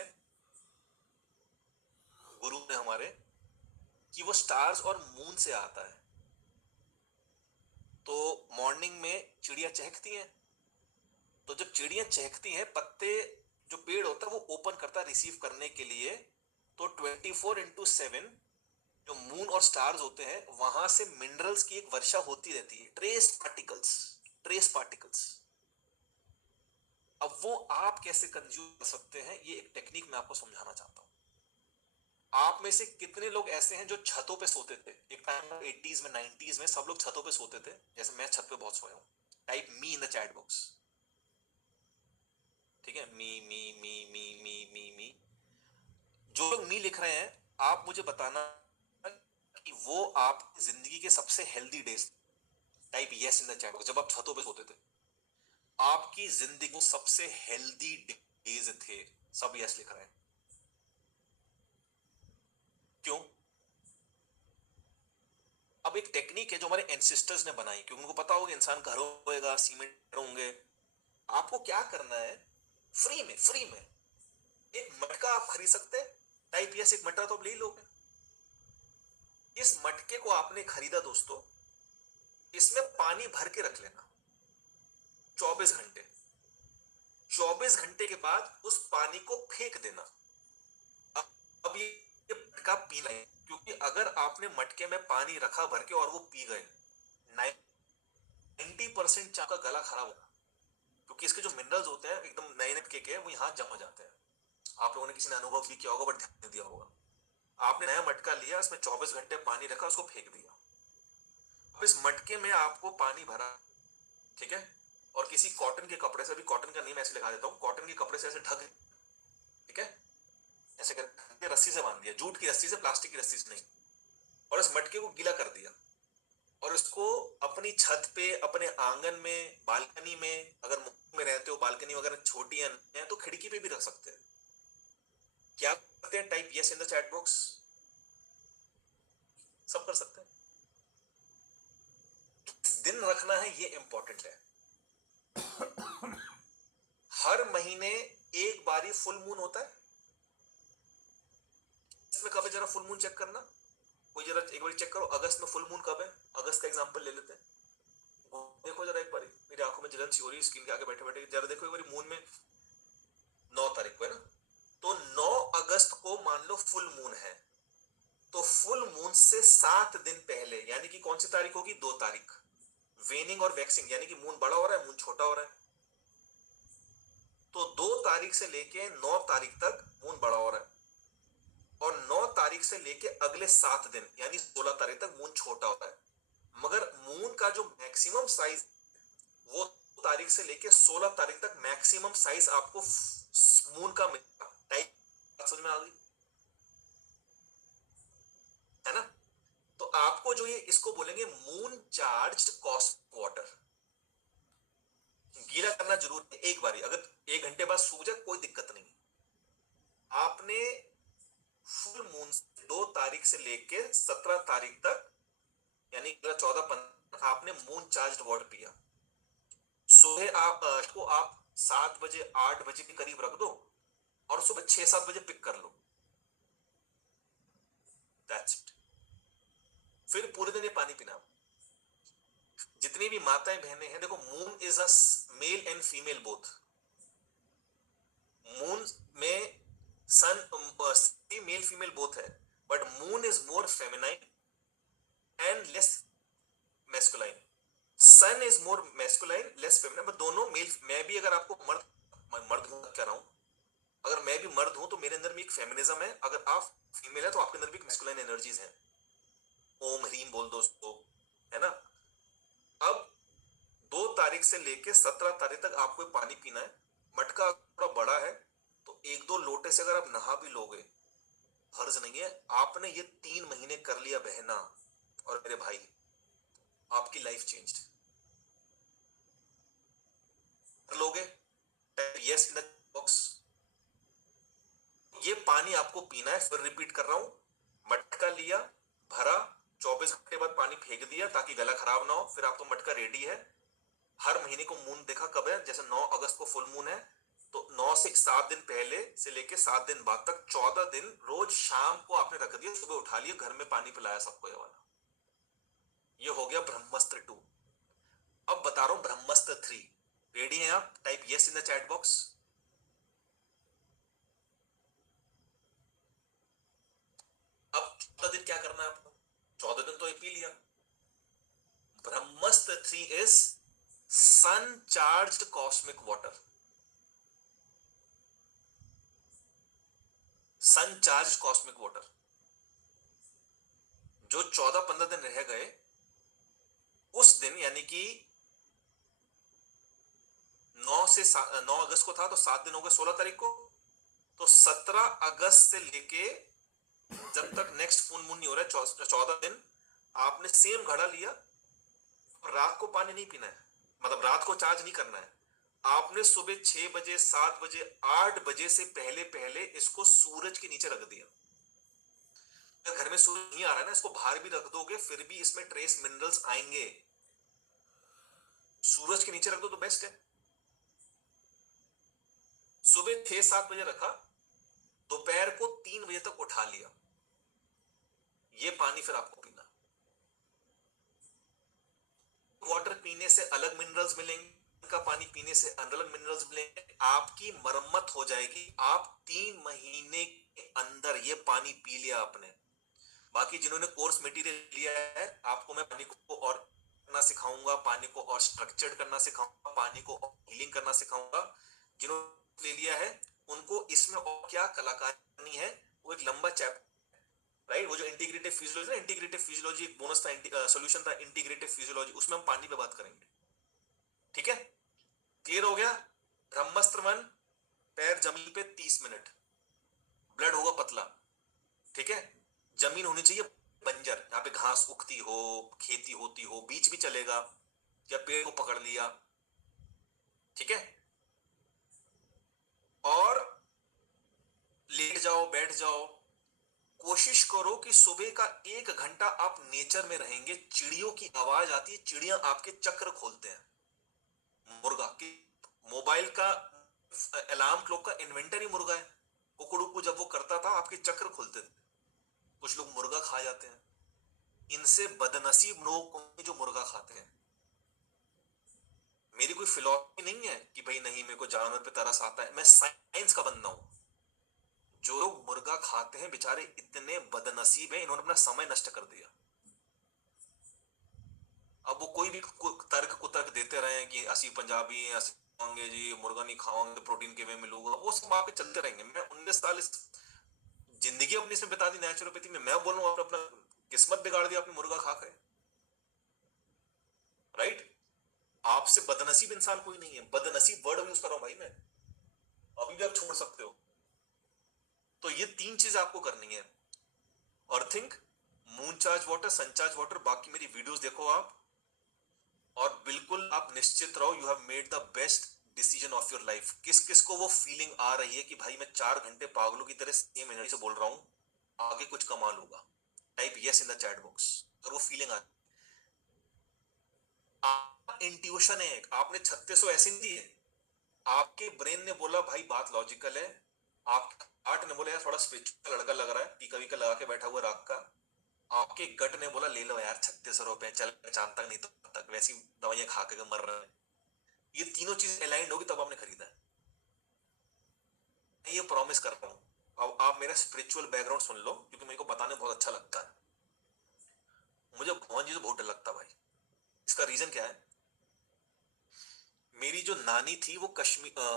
गुरु ने हमारे, कि वो स्टार्स और मून से आता है। तो मॉर्निंग में चिड़िया चहकती हैं, तो जब चिड़िया चहकती हैं, पत्ते, जो पेड़ होता है वो ओपन करता है रिसीव करने के लिए, तो 24x7 जो मून और स्टार्स होते हैं, वहां से मिनरल्स की एक वर्षा होती रहती है, ट्रेस पार्टिकल्स, ट्रेस पार्टिकल्स। अब वो आप कैसे कंज्यूम कर सकते हैं, ये एक टेक्निक मैं आपको समझाना चाहता हूं। आप में से कितने लोग ऐसे हैं जो छतों पे सोते थे? एक टाइम 80s में, 90s में सब लोग छतों पे सोते थे, जैसे मैं छत पे बहुत सोया हूं। Type me in the chat box, ठीक है। मी मी मी मी मी मी मी जो लोग मी लिख रहे हैं, आप मुझे बताना कि वो आपकी जिंदगी के सबसे healthy days, type yes in the chat box, जब आप छतों पे सोते थे। आपकी जिंदगी में सबसे हेल्दी डेज थे, सब यस लिख रहे हैं। क्यों? अब एक टेक्निक है जो हमारे एंसेस्टर्स ने बनाई, क्योंकि उनको पता होगा इंसान घर होएगा, सीमेंट होंगे। आपको क्या करना है, फ्री में एक मटका आप खरीद सकते हैं, टाइप यस एक मटका तो आप ले लोगे। इस मटके को आपने खरीदा दोस्तों, इसमें पानी भर के रख लेना 24 घंटे। 24 घंटे के बाद उस पानी को फेंक देना। अब ये मटका पीना है, क्योंकि अगर आपने मटके में पानी रखा भर के और वो पी गए, 90% चाय का गला खराब होगा, क्योंकि इसके जो मिनरल्स होते हैं एकदम नए नए के वो यहाँ जमा जाते हैं। आप लोगों ने किसी ने अनुभव भी किया होगा, बट ध्यान नहीं दिया होगा। आपने नया मटका लिया, इसमें 24 घंटे पानी रखा, उसको फेंक दिया। अब इस मटके में आपको पानी भरा, ठीक है, और किसी कॉटन के कपड़े से, अभी कॉटन का नेम ऐसे लिखा देता हूं, कॉटन के कपड़े से ऐसे ढक, ठीक है, ऐसे करके रस्सी से बांध दिया, जूट की रस्सी से, प्लास्टिक की रस्सी से नहीं, और इस मटके को गीला कर दिया, और इसको अपनी छत पे, अपने आंगन में, बालकनी में, अगर मुंबई में रहते हो बालकनी वगैरह छोटी है तो खिड़की पे भी रख सकते हैं। क्या करते हैं, type yes in the chat box, सब कर सकते हैं। दिन रखना है ये इंपॉर्टेंट है। हर महीने एक बारी फुल मून होता है, इसमें कब है जरा फुल मून चेक करना, कोई जरा एक बार चेक करो, अगस्त में फुल मून कब है, अगस्त का एग्जांपल ले लेते हैं। देखो जरा एक बारी, मेरी आंखों में जलन सी हो रही है स्क्रीन के आगे बैठे बैठे, जरा देखो एक बारी मून में 9 तारीख को है ना, तो 9 अगस्त को मान लो फुल मून है, तो फुल मून से 7 दिन पहले, यानी कि कौन सी तारीख होगी, 2 तारीख, वेनिंग और वैक्सिंग, यानी कि मून बड़ा हो रहा है, मून छोटा हो रहा है, तो 2 तारीख से लेके 9 तारीख तक मून बड़ा हो रहा है, और 9 तारीख से लेके अगले 7 दिन यानी 16 तारीख तक मून छोटा हो रहा है। मगर मून का जो मैक्सिमम साइज, वो तारीख से लेके 16 तारीख तक मैक्सिमम साइज आपको मून का मिलेगा। टाइप समझ में आ गई है ना? तो आपको जो ये इसको बोलेंगे मून चार्ज कॉस्मिक वाटर, गीला करना जरूरी है एक बारी, अगर 1 घंटे बाद सूख जाए कोई दिक्कत नहीं। आपने फुल मून 2 तारीख से लेके 17 तारीख तक, यानी 14-15 आपने मून चार्ज वाटर पिया। सुबह आप 7 बजे 8 बजे के करीब रख दो, और सुबह 6-7 बजे पिक कर लो, दैट्स इट। फिर पूरे दिन ये पानी पीना। जितनी भी माताएं बहनें हैं, देखो moon is a male and female both. Moon में सन मेल फीमेल बोथ है, but moon is more feminine and less masculine, sun is more masculine less feminine, but दोनों मेल। मैं भी अगर आपको मर्द हूं कह रहा हूं, अगर मैं भी मर्द हूं तो मेरे अंदर भी एक फेमिनिज्म है, अगर आप फीमेल है तो आपके अंदर भी मैस्कुलाइन एनर्जीज हैं। ओम ह्रीम बोल दो उसको, है ना? अब 2 तारीख से लेके 17 तारीख तक आपको पानी पीना है। मटका थोड़ा बड़ा है तो 1-2 लोटे से अगर आप नहा भी लोगे, फर्ज नहीं है। आपने ये 3 महीने कर लिया बहना और मेरे भाई, आपकी लाइफ चेंज्ड कर लोगे, यस इन द बॉक्स। ये पानी आपको पीना है, फिर रिपीट कर रहा हूं, मटका लिया, भरा, 24 घंटे बाद पानी फेंक दिया ताकि गला खराब ना हो, फिर आपका मटका रेडी है। हर महीने को मून देखा कब है, जैसे 9 अगस्त को फुल मून है, तो 9 से 7 दिन पहले से लेके 7 दिन बाद तक 14 दिन रोज शाम को आपने रख दिया, सुबह उठा लिया, घर में पानी पिलाया सबको। ये वाला ये हो गया ब्रह्मस्त्र 2। अब बता रहा हूं ब्रह्मस्त्र 3। रेडी हैं आप? Type yes in the chat box. अब 14 दिन क्या करना है आपको? 14 दिन तो ये पी लिया। Brahmastra 3 is sun charged cosmic water. Sun charge cosmic water, जो 14-15 दिन रह गए, उस दिन यानी कि 9 अगस्त को था तो 7 दिन हो गए 16 तारीख को, तो 17 अगस्त से लेके जब तक नेक्स्ट फुल मून नहीं हो रहा है 14 दिन, आपने सेम घड़ा लिया, रात को पानी नहीं पीना है, मतलब रात को चार्ज नहीं करना है। आपने सुबह 6 बजे, 7 बजे, 8 बजे से पहले पहले इसको सूरज के नीचे रख दिया। घर में सूरज नहीं आ रहा है ना, इसको बाहर भी रख दोगे फिर भी इसमें ट्रेस मिनरल्स आएंगे। सूरज के नीचे रख दो तो बेस्ट है। सुबह 6-7 बजे रखा, दोपहर को 3 बजे तक उठा लिया। ये पानी फिर आपको पीना। वाटर पीने से अलग मिनरल्स मिलेंगे, का पानी पीने से अलग मिनरल्स मिलेंगे, आपकी मरम्मत हो जाएगी। आप 3 महीने के अंदर ये पानी पी लिया आपने। बाकी जिन्होंने कोर्स मटेरियल लिया है, आपको मैं पानी को और करना सिखाऊंगा, पानी को और स्ट्रक्चर्ड करना सिखाऊंगा, पानी को और हीलिंग करना सिखाऊंगा। जिन्होंने ले लिया है उनको इसमें और क्या कलाकारी है, वो एक लंबा चैप्टर, राइट। वो जो इंटीग्रेटिव फिजियोलॉजी ना, इंटीग्रेटिव फिजियोलॉजी एक बोनस था, सॉल्यूशन था इंटीग्रेटिव फिजियोलॉजी, उसमें हम पानी पे बात करेंगे। ठीक है, क्लियर हो गया। ब्रह्मास्त्र 1, पैर जमीन पे 30 मिनट, ब्लड होगा पतला। ठीक है, जमीन होनी चाहिए बंजर, यहाँ पे घास उगती हो, खेती होती हो, बीच भी चलेगा, या पेड़ को पकड़ लिया। ठीक है, और लेट जाओ, बैठ जाओ। कोशिश करो कि सुबह का 1 घंटा आप नेचर में रहेंगे। चिड़ियों की आवाज आती है, चिड़िया आपके चक्र खोलते हैं। मुर्गा की मोबाइल का अलार्म क्लॉक का इन्वेंटर ही मुर्गा है। कुकड़ू जब वो करता था आपके चक्र खुलते थे। कुछ लोग मुर्गा खा जाते हैं, इनसे बदनसीब लोग जो मुर्गा खाते हैं। मेरी कोई फिलॉसफी नहीं है कि भाई नहीं मेरे को जानवर पे तरस आता है, मैं साइंस का बंदा हूं। जो लोग मुर्गा खाते हैं बेचारे इतने बदनसीब हैं, इन्होंने अपना समय नष्ट कर दिया। अब वो कोई भी तर्क कुतर्क देते रहे कि असली पंजाबी हैं, असली खाओगे जी, मुर्गा नहीं खाओगे तो प्रोटीन के वे मिलूंगा, वो सब आके चलते रहेंगे। मैं 19 साल इस जिंदगी अपनी इसमें बिता दी नेचुरोपैथी में, मैं बोल रहा हूं आपने अपना किस्मत बिगाड़ दिया अपनी मुर्गा खा के, राइट। आपसे बदनसीब इंसान कोई नहीं है। बदनसीब वर्ड यूज कर रहा हूं भाई मैं, अभी भी आप छोड़ सकते हो। तो ये 3 चीज आपको करनी है, earthing, moon charge water, sun charge water. बाकी मेरी वीडियोस देखो आप, और बिल्कुल आप निश्चित रहो you have made the best decision of your life. किस किस को वो फीलिंग आ रही है कि भाई मैं 4 घंटे पागलों की तरह सेम एनर्जी से बोल रहा हूं, आगे कुछ कमाल होगा, type yes in the chat box अगर वो फीलिंग आ। इंट्यूशन है, आपने 3600 ऐसे नहीं दिए, आपके ब्रेन ने बोला भाई बात लॉजिकल है, आप हार्ट ने बोला यार थोड़ा स्पिरिचुअल लड़का लग रहा है, टीका वीका लगा के बैठा हुआ राग का, आपके गट ने बोला ले लो यार 3600 रुपए, चल चांद तक नहीं तो तक, वैसी दवाइयां खा के मर रहे हैं। ये तीनों चीज अलाइंड होगी तब आपने खरीदा है। मैं ये प्रॉमिस कर रहा हूं। अब आप मेरा स्पिरिचुअल बैकग्राउंड सुन लो, क्योंकि मेरे को बताने बहुत अच्छा लगता है। मुझे भगवान जी से बहुत डर लगता है भाई। इसका रीजन क्या है, मेरी जो नानी थी वो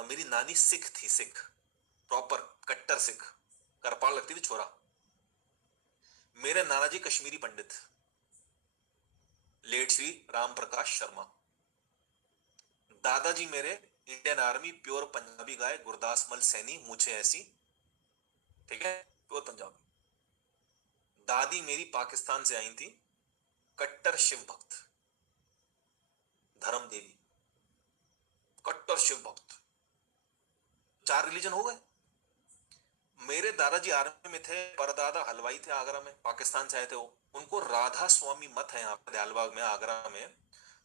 मेरी नानी सिख थी, सिख प्रॉपर कट्टर सिख, करपाल लगती थी छोरा। मेरे नाना जी कश्मीरी पंडित, लेट श्री राम प्रकाश शर्मा। दादाजी मेरे इंडियन आर्मी प्योर पंजाबी गाय, गुरदास मल सैनी, मुझे ऐसी। ठीक है, प्योर पंजाबी। दादी मेरी पाकिस्तान से आई थी, कट्टर शिव भक्त, धर्म देवी, कट्टर शिव भक्त। 4 रिलीजन हो गए। मेरे दादाजी आर्मी में थे, परदादा हलवाई थे आगरा में, पाकिस्तान से आए थे वो। उनको राधा स्वामी मत है यहाँ पे दयालबाग में आगरा में,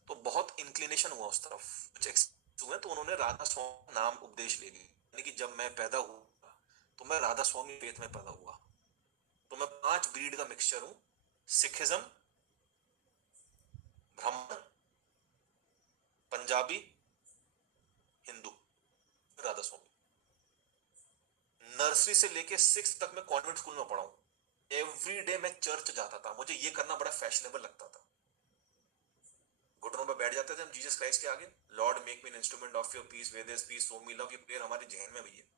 तो बहुत इंक्लिनेशन हुआ उस तरफ, कुछ हुए तो उन्होंने राधा स्वामी नाम उपदेश ले लिया। यानी कि जब मैं पैदा हुआ तो मैं राधा स्वामी फेथ में पैदा हुआ। तो मैं 5 ब्रीड का मिक्सचर हूं, सिखिज्म, ब्राह्मण, पंजाबी, हिंदू, राधा स्वामी। नर्सरी से लेके 6 तक मैं कॉन्वेंट स्कूल में पढ़ा हूं। एवरी डे मैं चर्च जाता था, मुझे ये करना बड़ा फैशनेबल लगता था। घुटनों पर बैठ जाते थे हम जीसस क्राइस्ट के आगे, lord make me an instrument of your peace, where there is peace sow me love, ये प्रेयर हमारे जहन में भी है।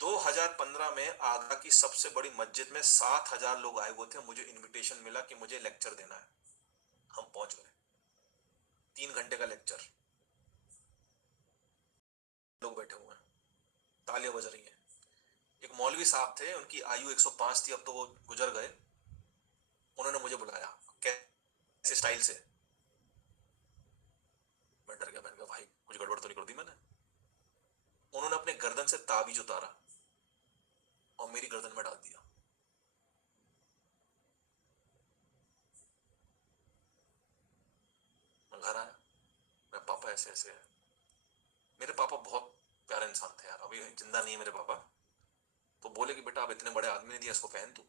2015 में आगरा की सबसे बड़ी मस्जिद में 7000 लोग आए हुए थे, मुझे इनविटेशन मिला कि मुझे लेक्चर देना है। हम पहुंच गए, 3 घंटे का लेक्चर, लोग बैठे हुए हैं, तालियां बज रही हैं। एक मौलवी साहब थे, उनकी आयु 105 थी, अब तो वो गुजर गए। उन्होंने मुझे बुलाया, कैसे स्टाइल से। मैं डर गया, मैंने कहा भाई कुछ कर दी मैंने। उन्होंने अपने गर्दन से ताबीज उतारा और मेरी गर्दन में डाल दिया। मैं घर आया, मेरे पापा ऐसे ऐसे है। मेरे पापा बहुत प्यारे इंसान थे यार, अभी जिंदा नहीं है मेरे पापा। तो बोले कि बेटा आप इतने बड़े आदमी ने दिया, इसको पहन तू।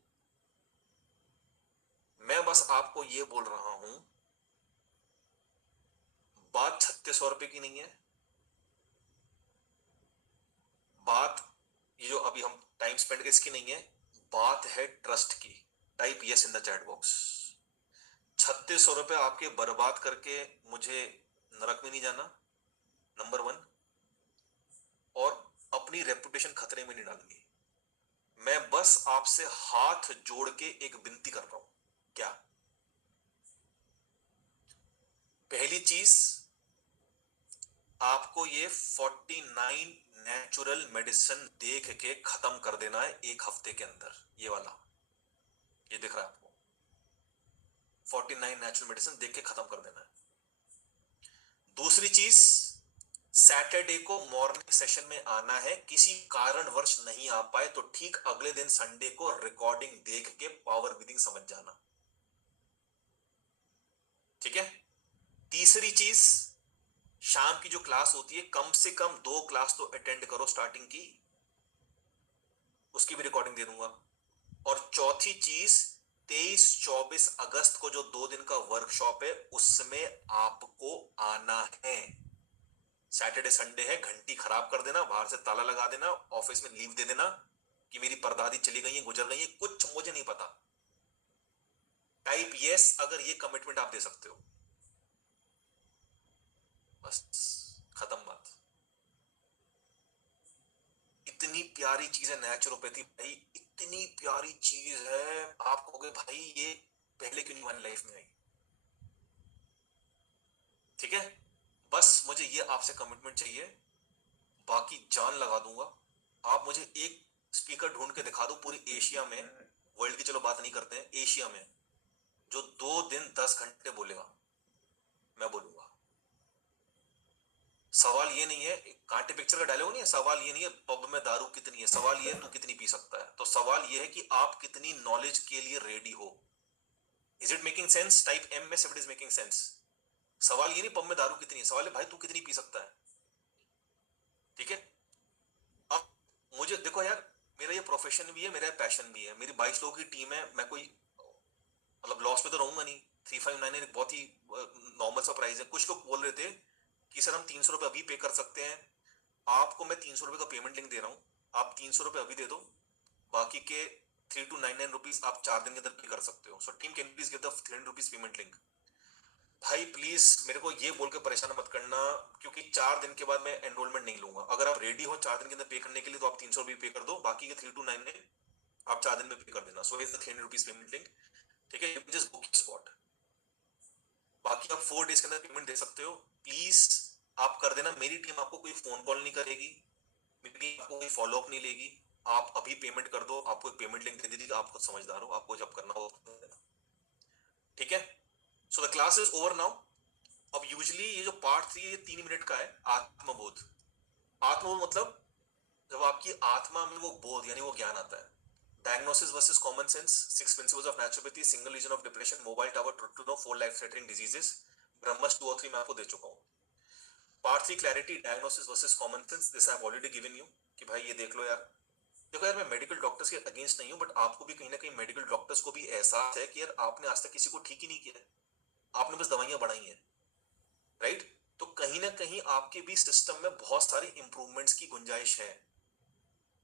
मैं बस आपको ये बोल रहा हूं, बात 3600 रुपए की नहीं है, बात ये जो अभी हम टाइम स्पेंड इसकी नहीं है, बात है ट्रस्ट की। Type yes in the chat box. 3600 रुपए आपके बर्बाद करके मुझे नरक में नहीं जाना, नंबर 1, और अपनी रेपुटेशन खतरे में नहीं डालनी। मैं बस आपसे हाथ जोड़ के एक विनती कर रहा हूं। क्या? पहली चीज, आपको ये 49 नेचुरल मेडिसिन देख के खत्म कर देना है 1 हफ्ते के अंदर। ये वाला, ये दिख रहा है आपको, 49 नेचुरल मेडिसिन देख के खत्म कर देना है। दूसरी चीज, सैटरडे को मॉर्निंग सेशन में आना है। किसी कारणवश नहीं आ पाए तो ठीक अगले दिन संडे को रिकॉर्डिंग देख के पावर ब्रीदिंग समझ जाना, ठीक है? तीसरी चीज, शाम की जो क्लास होती है कम से कम 2 क्लास तो अटेंड करो स्टार्टिंग की, उसकी भी रिकॉर्डिंग दे दूंगा। और चौथी चीज, 23-24 अगस्त को जो 2 दिन का वर्कशॉप है उसमें आपको आना है। सैटरडे संडे है, घंटी खराब कर देना, बाहर से ताला लगा देना, ऑफिस में लीव दे देना कि मेरी परदादी चली गई है, गुजर गई है, कुछ मुझे नहीं पता। टाइप यस अगर ये कमिटमेंट आप दे सकते हो, बस खत्म बात। इतनी प्यारी चीज है नेचुरोपैथी भाई, इतनी प्यारी चीज है। आप कहोगे भाई ये पहले क्यों नहीं हमारी लाइफ में आई? ठीक है, बस मुझे ये आपसे कमिटमेंट चाहिए, बाकी जान लगा दूंगा। आप मुझे एक स्पीकर ढूंढ के दिखा दो पूरी एशिया में, वर्ल्ड की चलो बात नहीं करते हैं, एशिया में जो 2 दिन 10 घंटे बोलेगा, मैं बोलूंगा। सवाल ये नहीं है, कांटे पिक्चर का डायलॉग नहीं है, सवाल ये नहीं है पब में दारू कितनी है, सवाल ये है तू कितनी पी सकता है। तो सवाल ये है कि आप कितनी नॉलेज के लिए रेडी हो। Is it making sense? Type M में इट इज मेकिंग सेंस। सवाल ये नहीं पब में दारू कितनी है, सवाल है भाई तू कितनी पी सकता है। ठीक है, अब मुझे देखो यार, मेरा ये प्रोफेशन भी है, मेरा पैशन भी है, मेरी 22 लोगों की टीम है, मैं कोई मतलब लॉस में तो रहूंगा नहीं। 359 एक बहुत ही नॉर्मल सा प्राइस है। कुछ लोग बोल रहे थे कि सर हम 300 रुपए अभी पे कर सकते हैं। आपको मैं 300 रुपए का पेमेंट लिंक दे रहा हूँ, आप 300 रुपए अभी दे दो, बाकी के 3299 रुपीज आप 4 दिन के अंदर पे कर सकते हो। So team can please give the 300 rupees payment link. भाई प्लीज मेरे को ये बोल के परेशान मत करना, क्योंकि 4 दिन के बाद मैं एनरोलमेंट नहीं लूंगा। अगर आप रेडी हो 4 दिन के अंदर पे करने के लिए तो आप 300 रुपये पे कर दो, बाकी के 3299 आप 4 दिन में पे कर देना। So is the 300 rupees payment link, ठीक है? जस्ट बुक स्पॉट, बाकी आप 4 डेज के अंदर पेमेंट दे सकते हो। प्लीज आप कर देना। मेरी टीम आपको कोई फोन कॉल नहीं करेगी, मेरी टीम आपको कोई फॉलो अप नहीं लेगी। आप अभी पेमेंट कर दो, आपको एक पेमेंट लिंक दे दी, आप खुद समझदार हो, आपको जब करना हो कर देना, ठीक है? So the class is over now. अब यूजुअली ये जो पार्ट 3 ये 3 मिनट का है, आत्मबोध। आत्मबोध मतलब जब आपकी आत्मा में वो बोध यानी वो ज्ञान आता है। Diagnosis versus common sense, 6 principles of naturopathy, single reason of depression, mobile tower, truth to know, 4 life threatening diseases, ब्रह्मस 2 और 3 मैं आपको दे चुका हूं। Part 3 clarity, diagnosis versus common sense, this I have already given you कि भाई ये देख लो यार। देखो यार, मैं मेडिकल डॉक्टर्स के अगेंस्ट नहीं हूं, बट आपको भी कहीं ना कहीं मेडिकल डॉक्टर्स को भी एहसास है कि यार आपने आज तक किसी को ठीक ही नहीं किया है, आपने बस दवाइयां बढ़ाई हैं, राइट? तो कहीं ना कहीं आपके भी सिस्टम में बहुत सारी इंप्रूवमेंट्स की गुंजाइश है।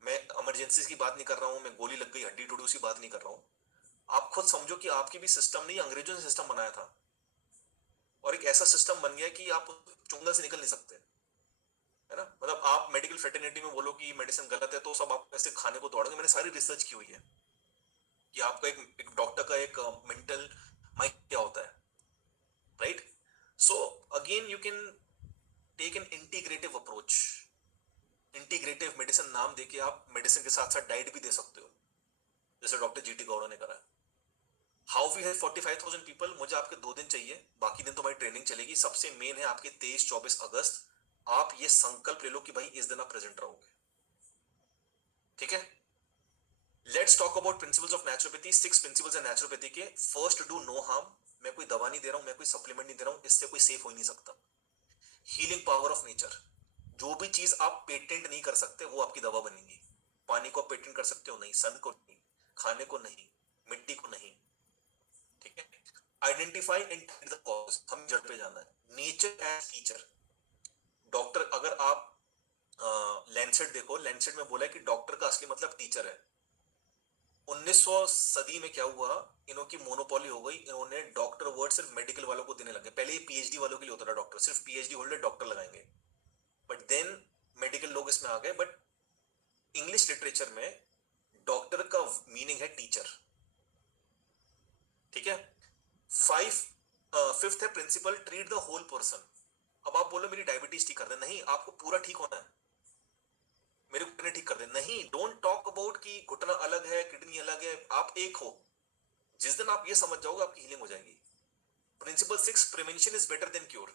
मैं इमरजेंसी की बात नहीं कर रहा हूं, मैं गोली लग गई हड्डी टूटी उसकी बात नहीं कर रहा हूं। आप खुद समझो कि आपके भी सिस्टम नहीं, अंग्रेजों ने सिस्टम बनाया था और एक ऐसा सिस्टम बन गया कि आप चुंगल से निकल नहीं सकते, है ना? मतलब आप मेडिकल फ्रेटर्निटी में बोलो कि मेडिसिन गलत है तो सब आपको ऐसे खाने को दौड़ेंगे। मैंने सारी रिसर्च की हुई है कि आपका एक डॉक्टर का एक मेंटल माइंड क्या होता है, right? So again you can take an integrative approach. Integrative medicine नाम देके आप मेडिसिन के साथ साथ डाइट भी दे सकते हो, जैसे डॉक्टर जीटी गौड़ा ने करा है। How we have 45,000 people. मुझे आपके 2 दिन चाहिए, बाकी दिन तो हमारी ट्रेनिंग चलेगी। सबसे मेन है आपके 23-24 अगस्त आप ये संकल्प ले लो कि भाई इस दिन आप प्रेजेंट रहोगे, ठीक है। Let's talk about principles of naturopathy. 6 principles है नेचुरोपैथी के। First, do no harm. मैं कोई दवा नहीं दे रहा हूं, मैं कोई सप्लीमेंट नहीं दे रहा हूं, इससे कोई सेफ हो ही नहीं सकता। Healing power of nature. जो भी चीज आप पेटेंट नहीं कर सकते वो आपकी दवा बनेगी। पानी को आप पेटेंट कर सकते हो नहीं, सन को नहीं, खाने को नहीं, मिट्टी को नहीं, ठीक है। Identify and treat the cause. हम जड़ पे जाना है। Nature as teacher. डॉक्टर, अगर आप लैंसेट देखो, लैंसेट में बोला है कि डॉक्टर का असली मतलब टीचर है। 1900 सदी में क्या हुआ, इन्हों की मोनोपोली हो गई, इन्होंने डॉक्टर वर्ड सिर्फ मेडिकल वालों को देने लगे। पहले ये पीएचडी वालों के लिए होता था डॉक्टर, सिर्फ पीएचडी होल्डर डॉक्टर लगाएंगे, बट देन मेडिकल लोग इसमें आ गए। बट इंग्लिश लिटरेचर में डॉक्टर का मीनिंग है टीचर, ठीक है। फिफ्थ है principle, treat the whole person. अब आप बोलो मेरी डायबिटीज ठीक कर दे, नहीं, आपको पूरा ठीक होना है। मेरे घुटने ठीक कर दे, नहीं, डोंट टॉक अबाउट कि घुटना अलग है, किडनी अलग है, आप एक हो। जिस दिन आप ये समझ जाओगे आपकी हीलिंग हो जाएगी। Principle 6, prevention is better than cure.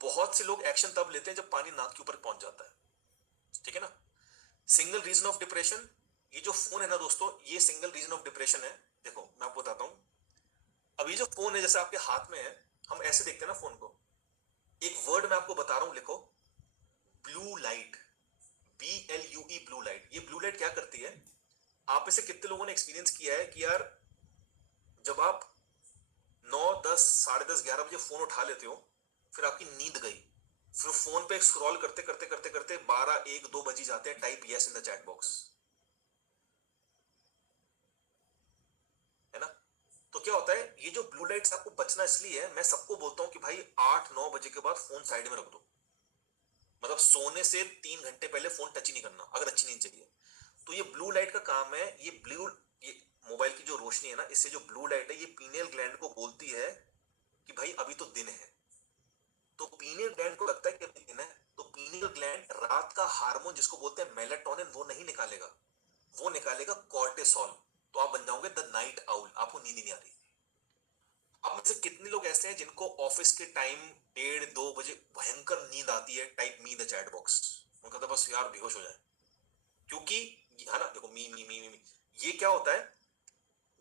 बहुत से लोग एक्शन तब लेते हैं जब पानी नाक के ऊपर पहुंच जाता है, ठीक है ना। Single reason of depression. ये जो फोन है ना दोस्तों, ये सिंगल रीजन ऑफ डिप्रेशन है। देखो मैं आपको बताता हूं, अब ये जो फोन है जैसे आपके हाथ में है, हम ऐसे देखते हैं ना फोन को। एक वर्ड मैं आपको बता रहा हूं, लिखो, blue light. BLUE, blue light. ये ब्लू लाइट क्या करती है, आप इसे कितने लोगों ने एक्सपीरियंस किया है कि यार जब आप 9, 10, 10:30, 11 बजे फोन उठा लेते हो, फिर आपकी नींद गई, फिर फोन पे स्क्रॉल करते करते करते करते 12, 1, 2 बजी जाते हैं, type yes in the chat box, है ना। तो क्या होता है, ये जो ब्लू लाइट से आपको बचना इसलिए है, मैं सबको बोलता हूं कि भाई 8, 9 बजे के बाद फोन साइड में रख दो। मतलब सोने से 3 घंटे पहले फोन टच ही नहीं करना अगर अच्छी नींद चाहिए। तो ये ब्लू लाइट का काम है, ये मोबाइल की जो रोशनी है ना, इससे जो ब्लू लाइट है, ये पीनियल ग्लैंड को बोलती है कि भाई अभी तो दिन है। तो पीनियल ग्लैंड को लगता है कि अभी दिन है, तो पीनियल ग्लैंड रात का हार्मोन जिसको बोलते हैं मेलाटोनिन, वो नहीं निकालेगा, वो निकालेगा कॉर्टिसोल। तो आप बन जाओगे द नाइट आउल, आपको नींद नहीं आ रही। आप में से कितने लोग ऐसे हैं जिनको ऑफिस के टाइम 1:30, 2 बजे भयंकर नींद आती है, type me the chat box, उनका तो बस यार बेहोश हो जाए। क्योंकि है ना, देखो, मी मी मी मी मी। ये क्या होता है,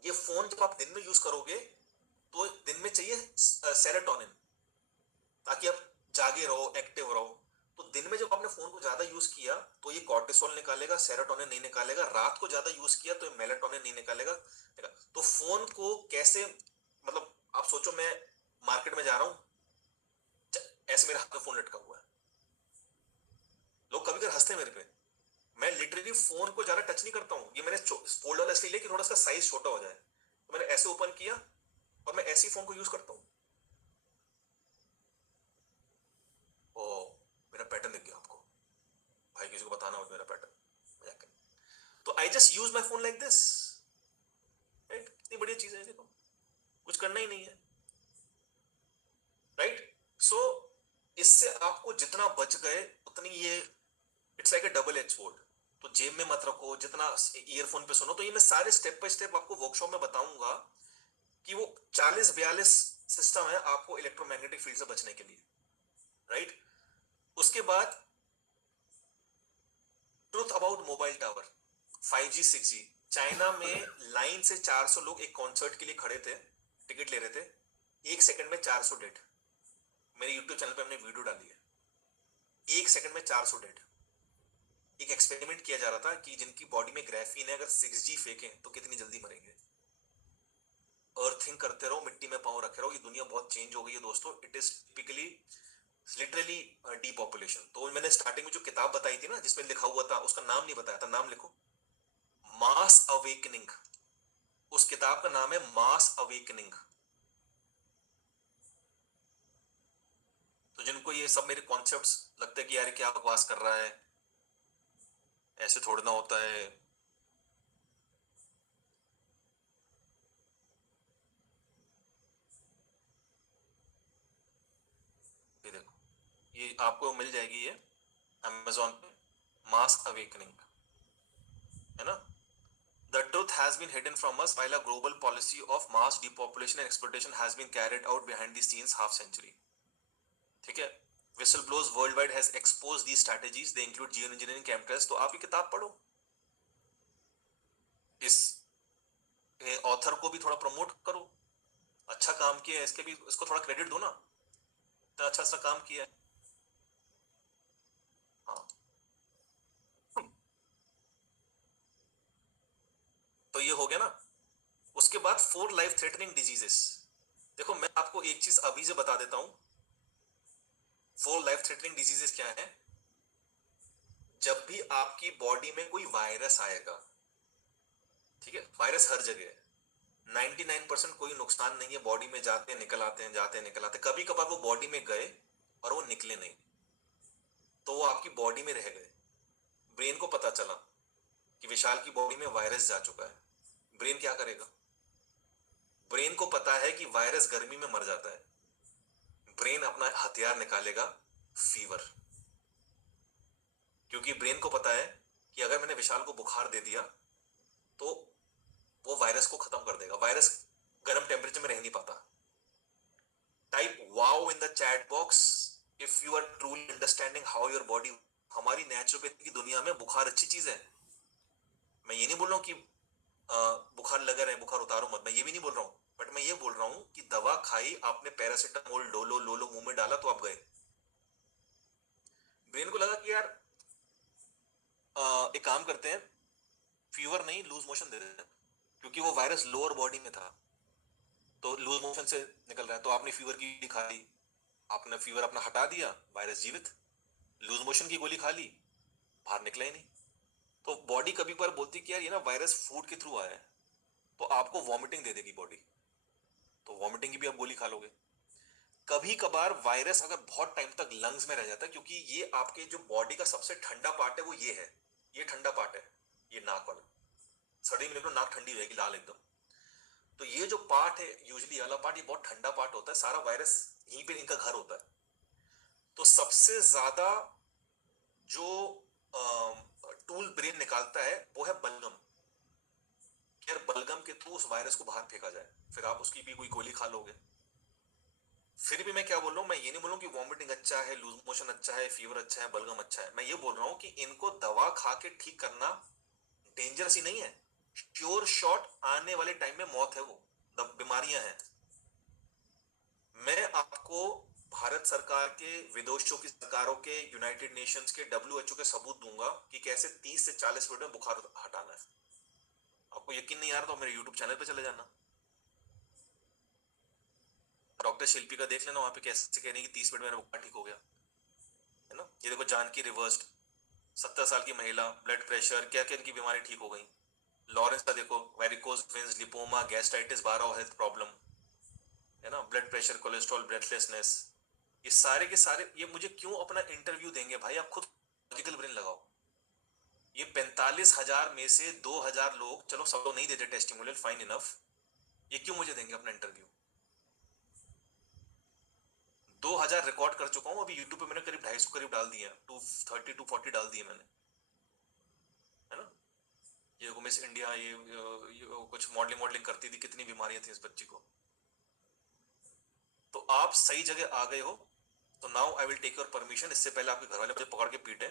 ये फोन जब आप दिन में यूज करोगे तो दिन में चाहिए सेरोटोनिन, ताकि आप जागे रहो, एक्टिव रहो। तो दिन में जब आपने फोन को ज्यादा यूज किया तो ये कॉर्टिसोल निकालेगा, सेरोटोनिन नहीं निकालेगा। रात को ज्यादा यूज किया तो मेलाटोनिन नहीं निकालेगा। तो फोन को कैसे, मतलब आप सोचो, मैं मार्केट में जा रहा हूं, ऐसे मेरे हाथ में फोन लटका हुआ है, लोग कभी कभी हंसते हैं मेरे पे। मैं लिटरली फोन को ज्यादा टच नहीं करता हूँ, ये मैंने फोल्डर इसलिए लिया कि थोड़ा सा साइज छोटा हो जाए, तो मैंने ऐसे ओपन किया और मैं ऐसे ही फोन को यूज करता हूँ। ओ, मेरा पैटर्न दिख गया आपको, भाई किसी को बताना हो मेरा पैटर्न। तो I just use my phone like this, right. इतनी बढ़िया चीज है, देखो कुछ करना ही नहीं है, राइट। सो इससे आपको जितना बच गए उतनी ये, it's like a double edge sword. तो जेब में मत रखो, जितना ईयरफोन पे सुनो। तो ये मैं सारे स्टेप बाय स्टेप आपको वर्कशॉप में बताऊंगा कि वो 40-42 सिस्टम है आपको इलेक्ट्रोमैग्नेटिक फील्ड से बचने के लिए, राइट। उसके बाद truth about mobile tower, 5G 6G। China में लाइन से 400 लोग एक कॉन्सर्ट के लिए खड़े थे, टिकट ले रहे थे, 1 सेकंड में 400 डेड। मेरे यूट्यूब चैनल पे हमने वीडियो डाली है, 1 सेकंड में 400 डेड। एक एक्सपेरिमेंट किया जा रहा था कि जिनकी बॉडी में ग्राफीन है, अगर 6G फेंकें तो कितनी जल्दी मरेंगे। अर्थिंग करते रहो, मिट्टी में पांव रखे रहो। ये दुनिया बहुत चेंज हो गई है दोस्तों। It is typically literally depopulation. तो मैंने स्टार्टिंग में जो किताब बताई थी ना, जिसमें लिखा हुआ था, उसका नाम नहीं बताया था, नाम लिखो, मास अवेकनिंग। उस किताब का नाम है मास अवेकनिंग। तो जिनको ये सब मेरे कॉन्सेप्ट्स लगता है कि यार क्या बकवास कर रहा है, ऐसे थोड़ा ना होता है, ये देखो, ये आपको मिल जाएगी, ये अमेजोन पे, मास अवेकनिंग, है ना। The truth has been hidden from us while a global policy of mass depopulation and exploitation has been carried out behind the scenes half century, ठीक है। Whistleblowers worldwide has exposed these strategies. They include geoengineering, chemtrails. तो आप ये किताब पढ़ो, इस author को भी थोड़ा प्रमोट करो, अच्छा काम किया है, इसके भी इसको थोड़ा क्रेडिट दो ना, इतना अच्छा सा काम किया है। हाँ, तो ये हो गया ना। उसके बाद 4 लाइफ थ्रेटनिंग डिजीजेस। देखो मैं आपको एक चीज अभी से बता देता हूं, 4 लाइफ थ्रेटनिंग डिजीजेस क्या है। जब भी आपकी बॉडी में कोई वायरस आएगा, ठीक है, वायरस हर जगह है, 99% कोई नुकसान नहीं है, बॉडी में जाते हैं निकल आते हैं, जाते हैं निकल आते हैं। कभी कभार वो बॉडी में गए और वो निकले नहीं, तो वो आपकी बॉडी में रह गए। ब्रेन को पता चला कि विशाल की बॉडी में वायरस जा चुका है, ब्रेन क्या करेगा? ब्रेन को पता है कि वायरस गर्मी में मर जाता है, ब्रेन अपना हथियार निकालेगा, फीवर। क्योंकि ब्रेन को पता है कि अगर मैंने विशाल को बुखार दे दिया तो वो वायरस को खत्म कर देगा, वायरस गर्म टेम्परेचर में रह नहीं पाता। Type wow in the chat box if you are truly understanding how your body. हमारी नेचुरोपैथी की दुनिया में बुखार अच्छी चीज है। मैं ये नहीं बोल रहा हूँ कि बुखार लगा रहे, बुखार उतारो मत, मैं ये भी नहीं बोल रहा हूँ, बट मैं ये बोल रहा हूँ कि दवा खाई आपने, पैरासिटामोल डोलो लोलो मुंह में डाला तो आप गए। ब्रेन को लगा कि यार एक काम करते हैं, फीवर नहीं लूज मोशन दे देते हैं, क्योंकि वो वायरस लोअर बॉडी में था तो लूज मोशन से निकल रहा है। तो आपने फीवर की गोली खा ली, आपने फीवर अपना हटा दिया, वायरस जीवित। लूज मोशन की गोली खा ली, बाहर निकला ही नहीं। तो बॉडी कभी कभार बोलती कि यार ये ना वायरस फूड के थ्रू आया है, तो आपको वॉमिटिंग दे देगी बॉडी, तो वॉमिटिंग की भी आप गोली खा लोगे। कभी कभार वायरस अगर बहुत टाइम तक लंग्स में रह जाता है, क्योंकि ये आपके जो बॉडी का सबसे ठंडा पार्ट है वो ये है, ये ठंडा पार्ट है, ये नाक वाला। सर्दी में निकलो नाक ठंडी हो जाएगी लाल एकदम। तो ये जो पार्ट है यूजली वाला पार्ट, ये बहुत ठंडा पार्ट होता है, सारा वायरस यहीं पे इनका घर होता है। तो सबसे ज्यादा जो टूल ब्रेन निकालता है वो है बलगम। यार बलगम के थ्रू उस वायरस को बाहर फेंका जाए, फिर आप उसकी भी कोई गोली खा लोगे। फिर भी मैं क्या बोल रहा हूँ, मैं ये नहीं बोल रहा हूँ कि वॉमिटिंग अच्छा है, लूज मोशन अच्छा है, फीवर अच्छा है, बलगम अच्छा है। मैं ये बोल रहा हूँ कि इनको दवा खा के ठीक करना डेंजरस ही नहीं है। श्योर शॉट आने वाले टाइम में मौत है, वो बीमारियां हैं। मैं आपको भारत सरकार के, विदेशों की सरकारों के, यूनाइटेड नेशंस के, डब्ल्यूएचओ के सबूत दूंगा कि कैसे 30 से 40 मिनट में बुखार हटाना है। आपको यकीन नहीं आ रहा तो मेरे यूट्यूब चैनल पे चले जाना, डॉक्टर शिल्पी का देख लेना, वहां पे कैसे कह रही है कि 30 मिनट में मेरा बुखार ठीक हो गया, है ना। ये देखो जानकी रिवर्स्ड, 70 साल की महिला, ब्लड प्रेशर, क्या क्या इनकी बीमारी ठीक हो गई। लॉरेंस का देखो, varicose veins, lipoma, gastritis, 12 health problem, है ना, ब्लड प्रेशर, कोलेस्ट्रॉल, ब्रेथलेसनेस। ये सारे के सारे, ये मुझे क्यों अपना इंटरव्यू देंगे भाई? आप खुद लॉजिकल ब्रेन लगाओ। ये 45,000 में से 2,000 लोग, चलो सब लोग नहीं देते टेस्टिमोनियल, फाइन इनफ, ये क्यों मुझे देंगे अपना इंटरव्यू? 2,000 रिकॉर्ड कर चुका हूं अभी यूट्यूब पे, मैंने करीब 250 करीब डाल दिए, 230 240 डाल दिए मैंने, है ना। ये देखो मिस इंडिया, ये कुछ मॉडलिंग मॉडलिंग करती थी, कितनी बीमारियां थी इस बच्ची को। तो आप सही जगह आ गए हो। तो now I will take your permission, इससे पहले आपके घर वाले मुझे पकड़ के पीटे,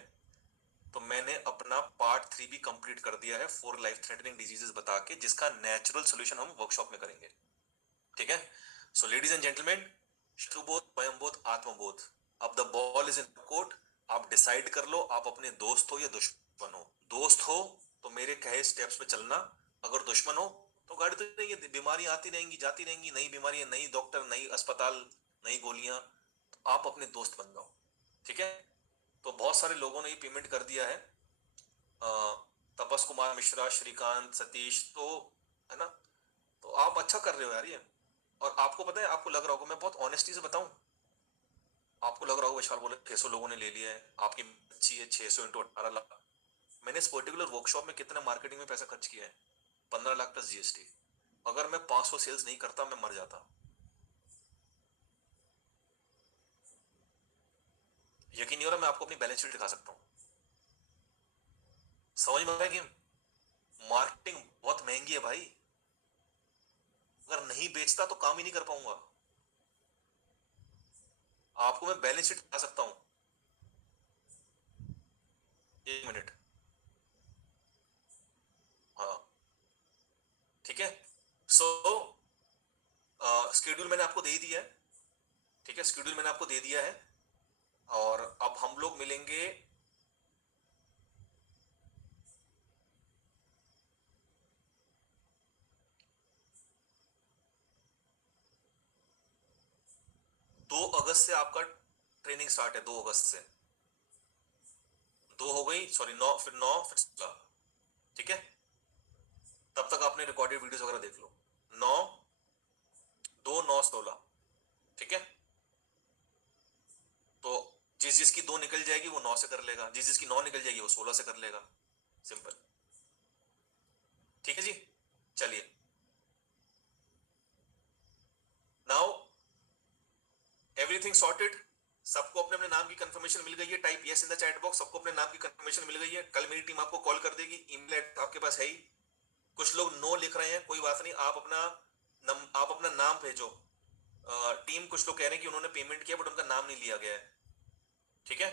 तो मैंने अपना पार्ट 3 भी कंप्लीट कर दिया है, 4 लाइफ थ्रेटनिंग डिजीजेस बता के, जिसका नेचुरल सोल्यूशन हम वर्कशॉप में करेंगे, ठीक है। सो लेडीज एंड जेंटलमैन, शत्रुबोध, स्वयंबोध, आत्मबोध, अब the ball is in court. आप डिसाइड कर लो, आप अपने दोस्त हो या दुश्मन हो। दोस्त हो तो मेरे कहे स्टेप्स पे चलना, अगर दुश्मन हो तो गाड़ी तो नहीं, बीमारी आती रहेंगी जाती रहेंगी, नई बीमारियां, नई डॉक्टर, नई अस्पताल, नई गोलियां, तो आप अपने दोस्त बन जाओ, ठीक है। तो बहुत सारे लोगों ने ये पेमेंट कर दिया है, तपस कुमार मिश्रा, श्रीकांत, सतीश, तो है ना। तो आप अच्छा कर रहे हो यार ये। और आपको पता है, आपको लग रहा होगा, मैं बहुत ऑनेस्टी से बताऊं, आपको लग रहा होगा विशाल बोले 600 लोगों ने ले लिया है, आपकी अच्छी है, 600 इंटू 18 लाख। मैंने इस पर्टिकुलर वर्कशॉप में कितना मार्केटिंग में पैसा खर्च किया है? 15 लाख प्लस जीएसटी। अगर मैं 500 सेल्स नहीं करता, मैं मर जाता। यकीन नहीं हो रहा, मैं आपको अपनी बैलेंस शीट दिखा सकता हूँ। समझ में आ रहा है कि मार्केटिंग बहुत महंगी है भाई, अगर नहीं बेचता तो काम ही नहीं कर पाऊंगा। आपको मैं बैलेंस शीट बता सकता हूं, 1 मिनट। हाँ ठीक है। सो स्केड्यूल मैंने आपको दे दिया है, ठीक है, स्केड्यूल मैंने आपको दे दिया है। और अब हम लोग मिलेंगे दो अगस्त से। आपका ट्रेनिंग स्टार्ट है 2 अगस्त से। 2 हो गई, सॉरी 9, फिर 9, फिर 16, ठीक है। तब तक आपने रिकॉर्डेड वीडियोस वगैरह देख लो। 9, 2, 9, 16, ठीक है। तो जिस जिसकी 2 निकल जाएगी वो 9 से कर लेगा, जिस जिसकी 9 निकल जाएगी वो 16 से कर लेगा। सिंपल, ठीक है जी। चलिए नाउ एवरीथिंग सॉर्टेड। सबको अपने अपने नाम की कंफर्मेशन मिल गई है? Type yes in the chat box. सबको अपने नाम की कंफर्मेशन मिल गई है? कल मेरी टीम आपको कॉल कर देगी, ईमेल आपके पास है ही। कुछ लोग नो लिख रहे हैं, कोई बात नहीं, आप अपना नाम भेजो। टीम कुछ लोग कह रहे हैं कि उन्होंने पेमेंट किया बट उनका नाम नहीं लिया गया है, ठीक है।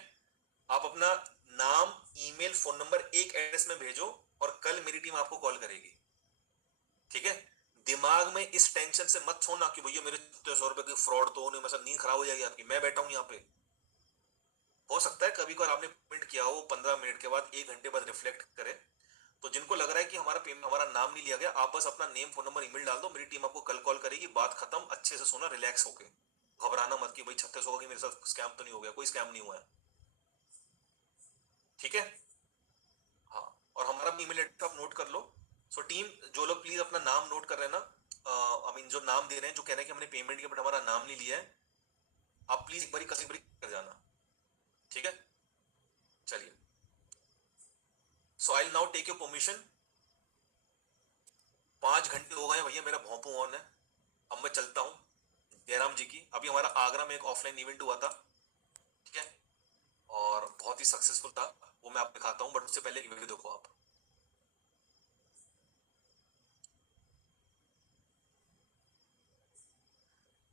आप अपना नाम, ईमेल, फोन नंबर एक एड्रेस में भेजो और कल मेरी टीम आपको कॉल करेगी, ठीक है। दिमाग में इस टेंशन से मत छोड़ना कि भैया मेरे 100 रुपए की फ्रॉड तो नहीं, मतलब नींद खराब हो जाएगी आपकी। मैं बैठा हूं यहाँ पे। हो सकता है कभी कभार आपने पेमेंट किया हो, 15 मिनट के बाद, 1 घंटे बाद रिफ्लेक्ट करे। तो जिनको लग रहा है कि हमारा नाम नहीं लिया गया, आप बस अपना नेम, फोन नंबर, ईमेल डाल दो, मेरी टीम आपको कल कॉल करेगी। बात खत्म, अच्छे से सोना, रिलैक्स होके। घबराना मत कि भाई 36 होगा कि मेरे साथ स्कैम तो नहीं हो गया। कोई स्कैम नहीं हुआ है, ठीक है। हाँ, और हमारा ईमेल एड्रेस आप नोट कर लो। सो टीम, जो लोग प्लीज अपना नाम नोट कर रहे हैं ना, आई मीन जो नाम दे रहे हैं, जो कह रहे हैं कि हमने पेमेंट किया बट हमारा नाम नहीं लिया है, आप प्लीज एक बारी कर जाना, ठीक है। चलिए, so I now take your permission. 5 घंटे हो गए भैया, मेरा भोंपू ऑन है। अब मैं चलता हूँ। जयराम जी की अभी हमारा आगरा में एक ऑफलाइन इवेंट हुआ था, ठीक है, और बहुत ही सक्सेसफुल था। वो मैं आपको दिखाता हूँ, बट उससे पहले एक वीडियो देखो आप।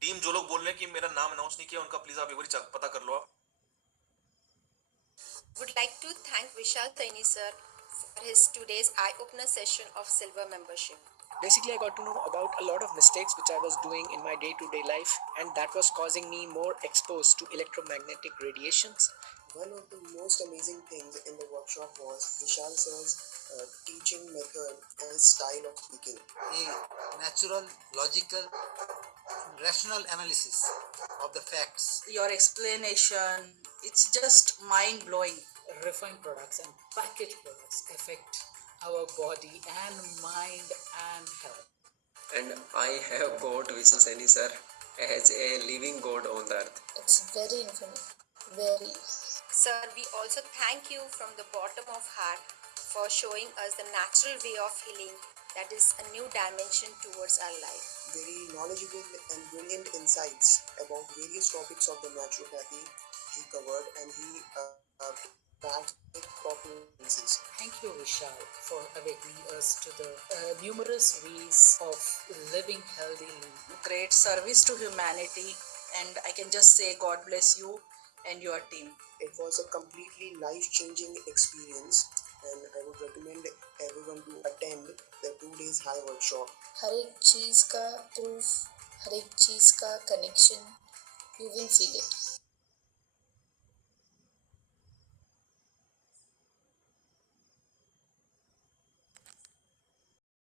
टीम, जो लोग बोल रहे हैं कि मेरा नाम अनाउंस नहीं किया, उनका प्लीज आप एक बार पता कर लो आप। Would like to thank Vishal Taini sir for his today's eye-opener session of Silver membership. Basically, I got to know about a lot of mistakes which I was doing in my day-to-day life, and that was causing me more exposed to electromagnetic radiations. One of the most amazing things in the workshop was Vishal sir's teaching method and his style of speaking. A natural, logical, rational analysis of the facts. Your explanation, it's just mind-blowing. Refined products and packaged products affect our body and mind and health. And I have got Vishal Saini sir as a living god on the earth. It's very informative, very. Sir, we also thank you from the bottom of heart for showing us the natural way of healing, that is a new dimension towards our life. Very knowledgeable and brilliant insights about various topics of the naturopathy he covered, and he conferences. Thank you, Vishal, for awakening us to the numerous ways of living healthily. Great service to humanity, and I can just say God bless you and your team. It was a completely life-changing experience, and I would recommend everyone to attend the 2 days high workshop. हर एक चीज़ का proof, हर एक चीज़ का connection, you will feel it.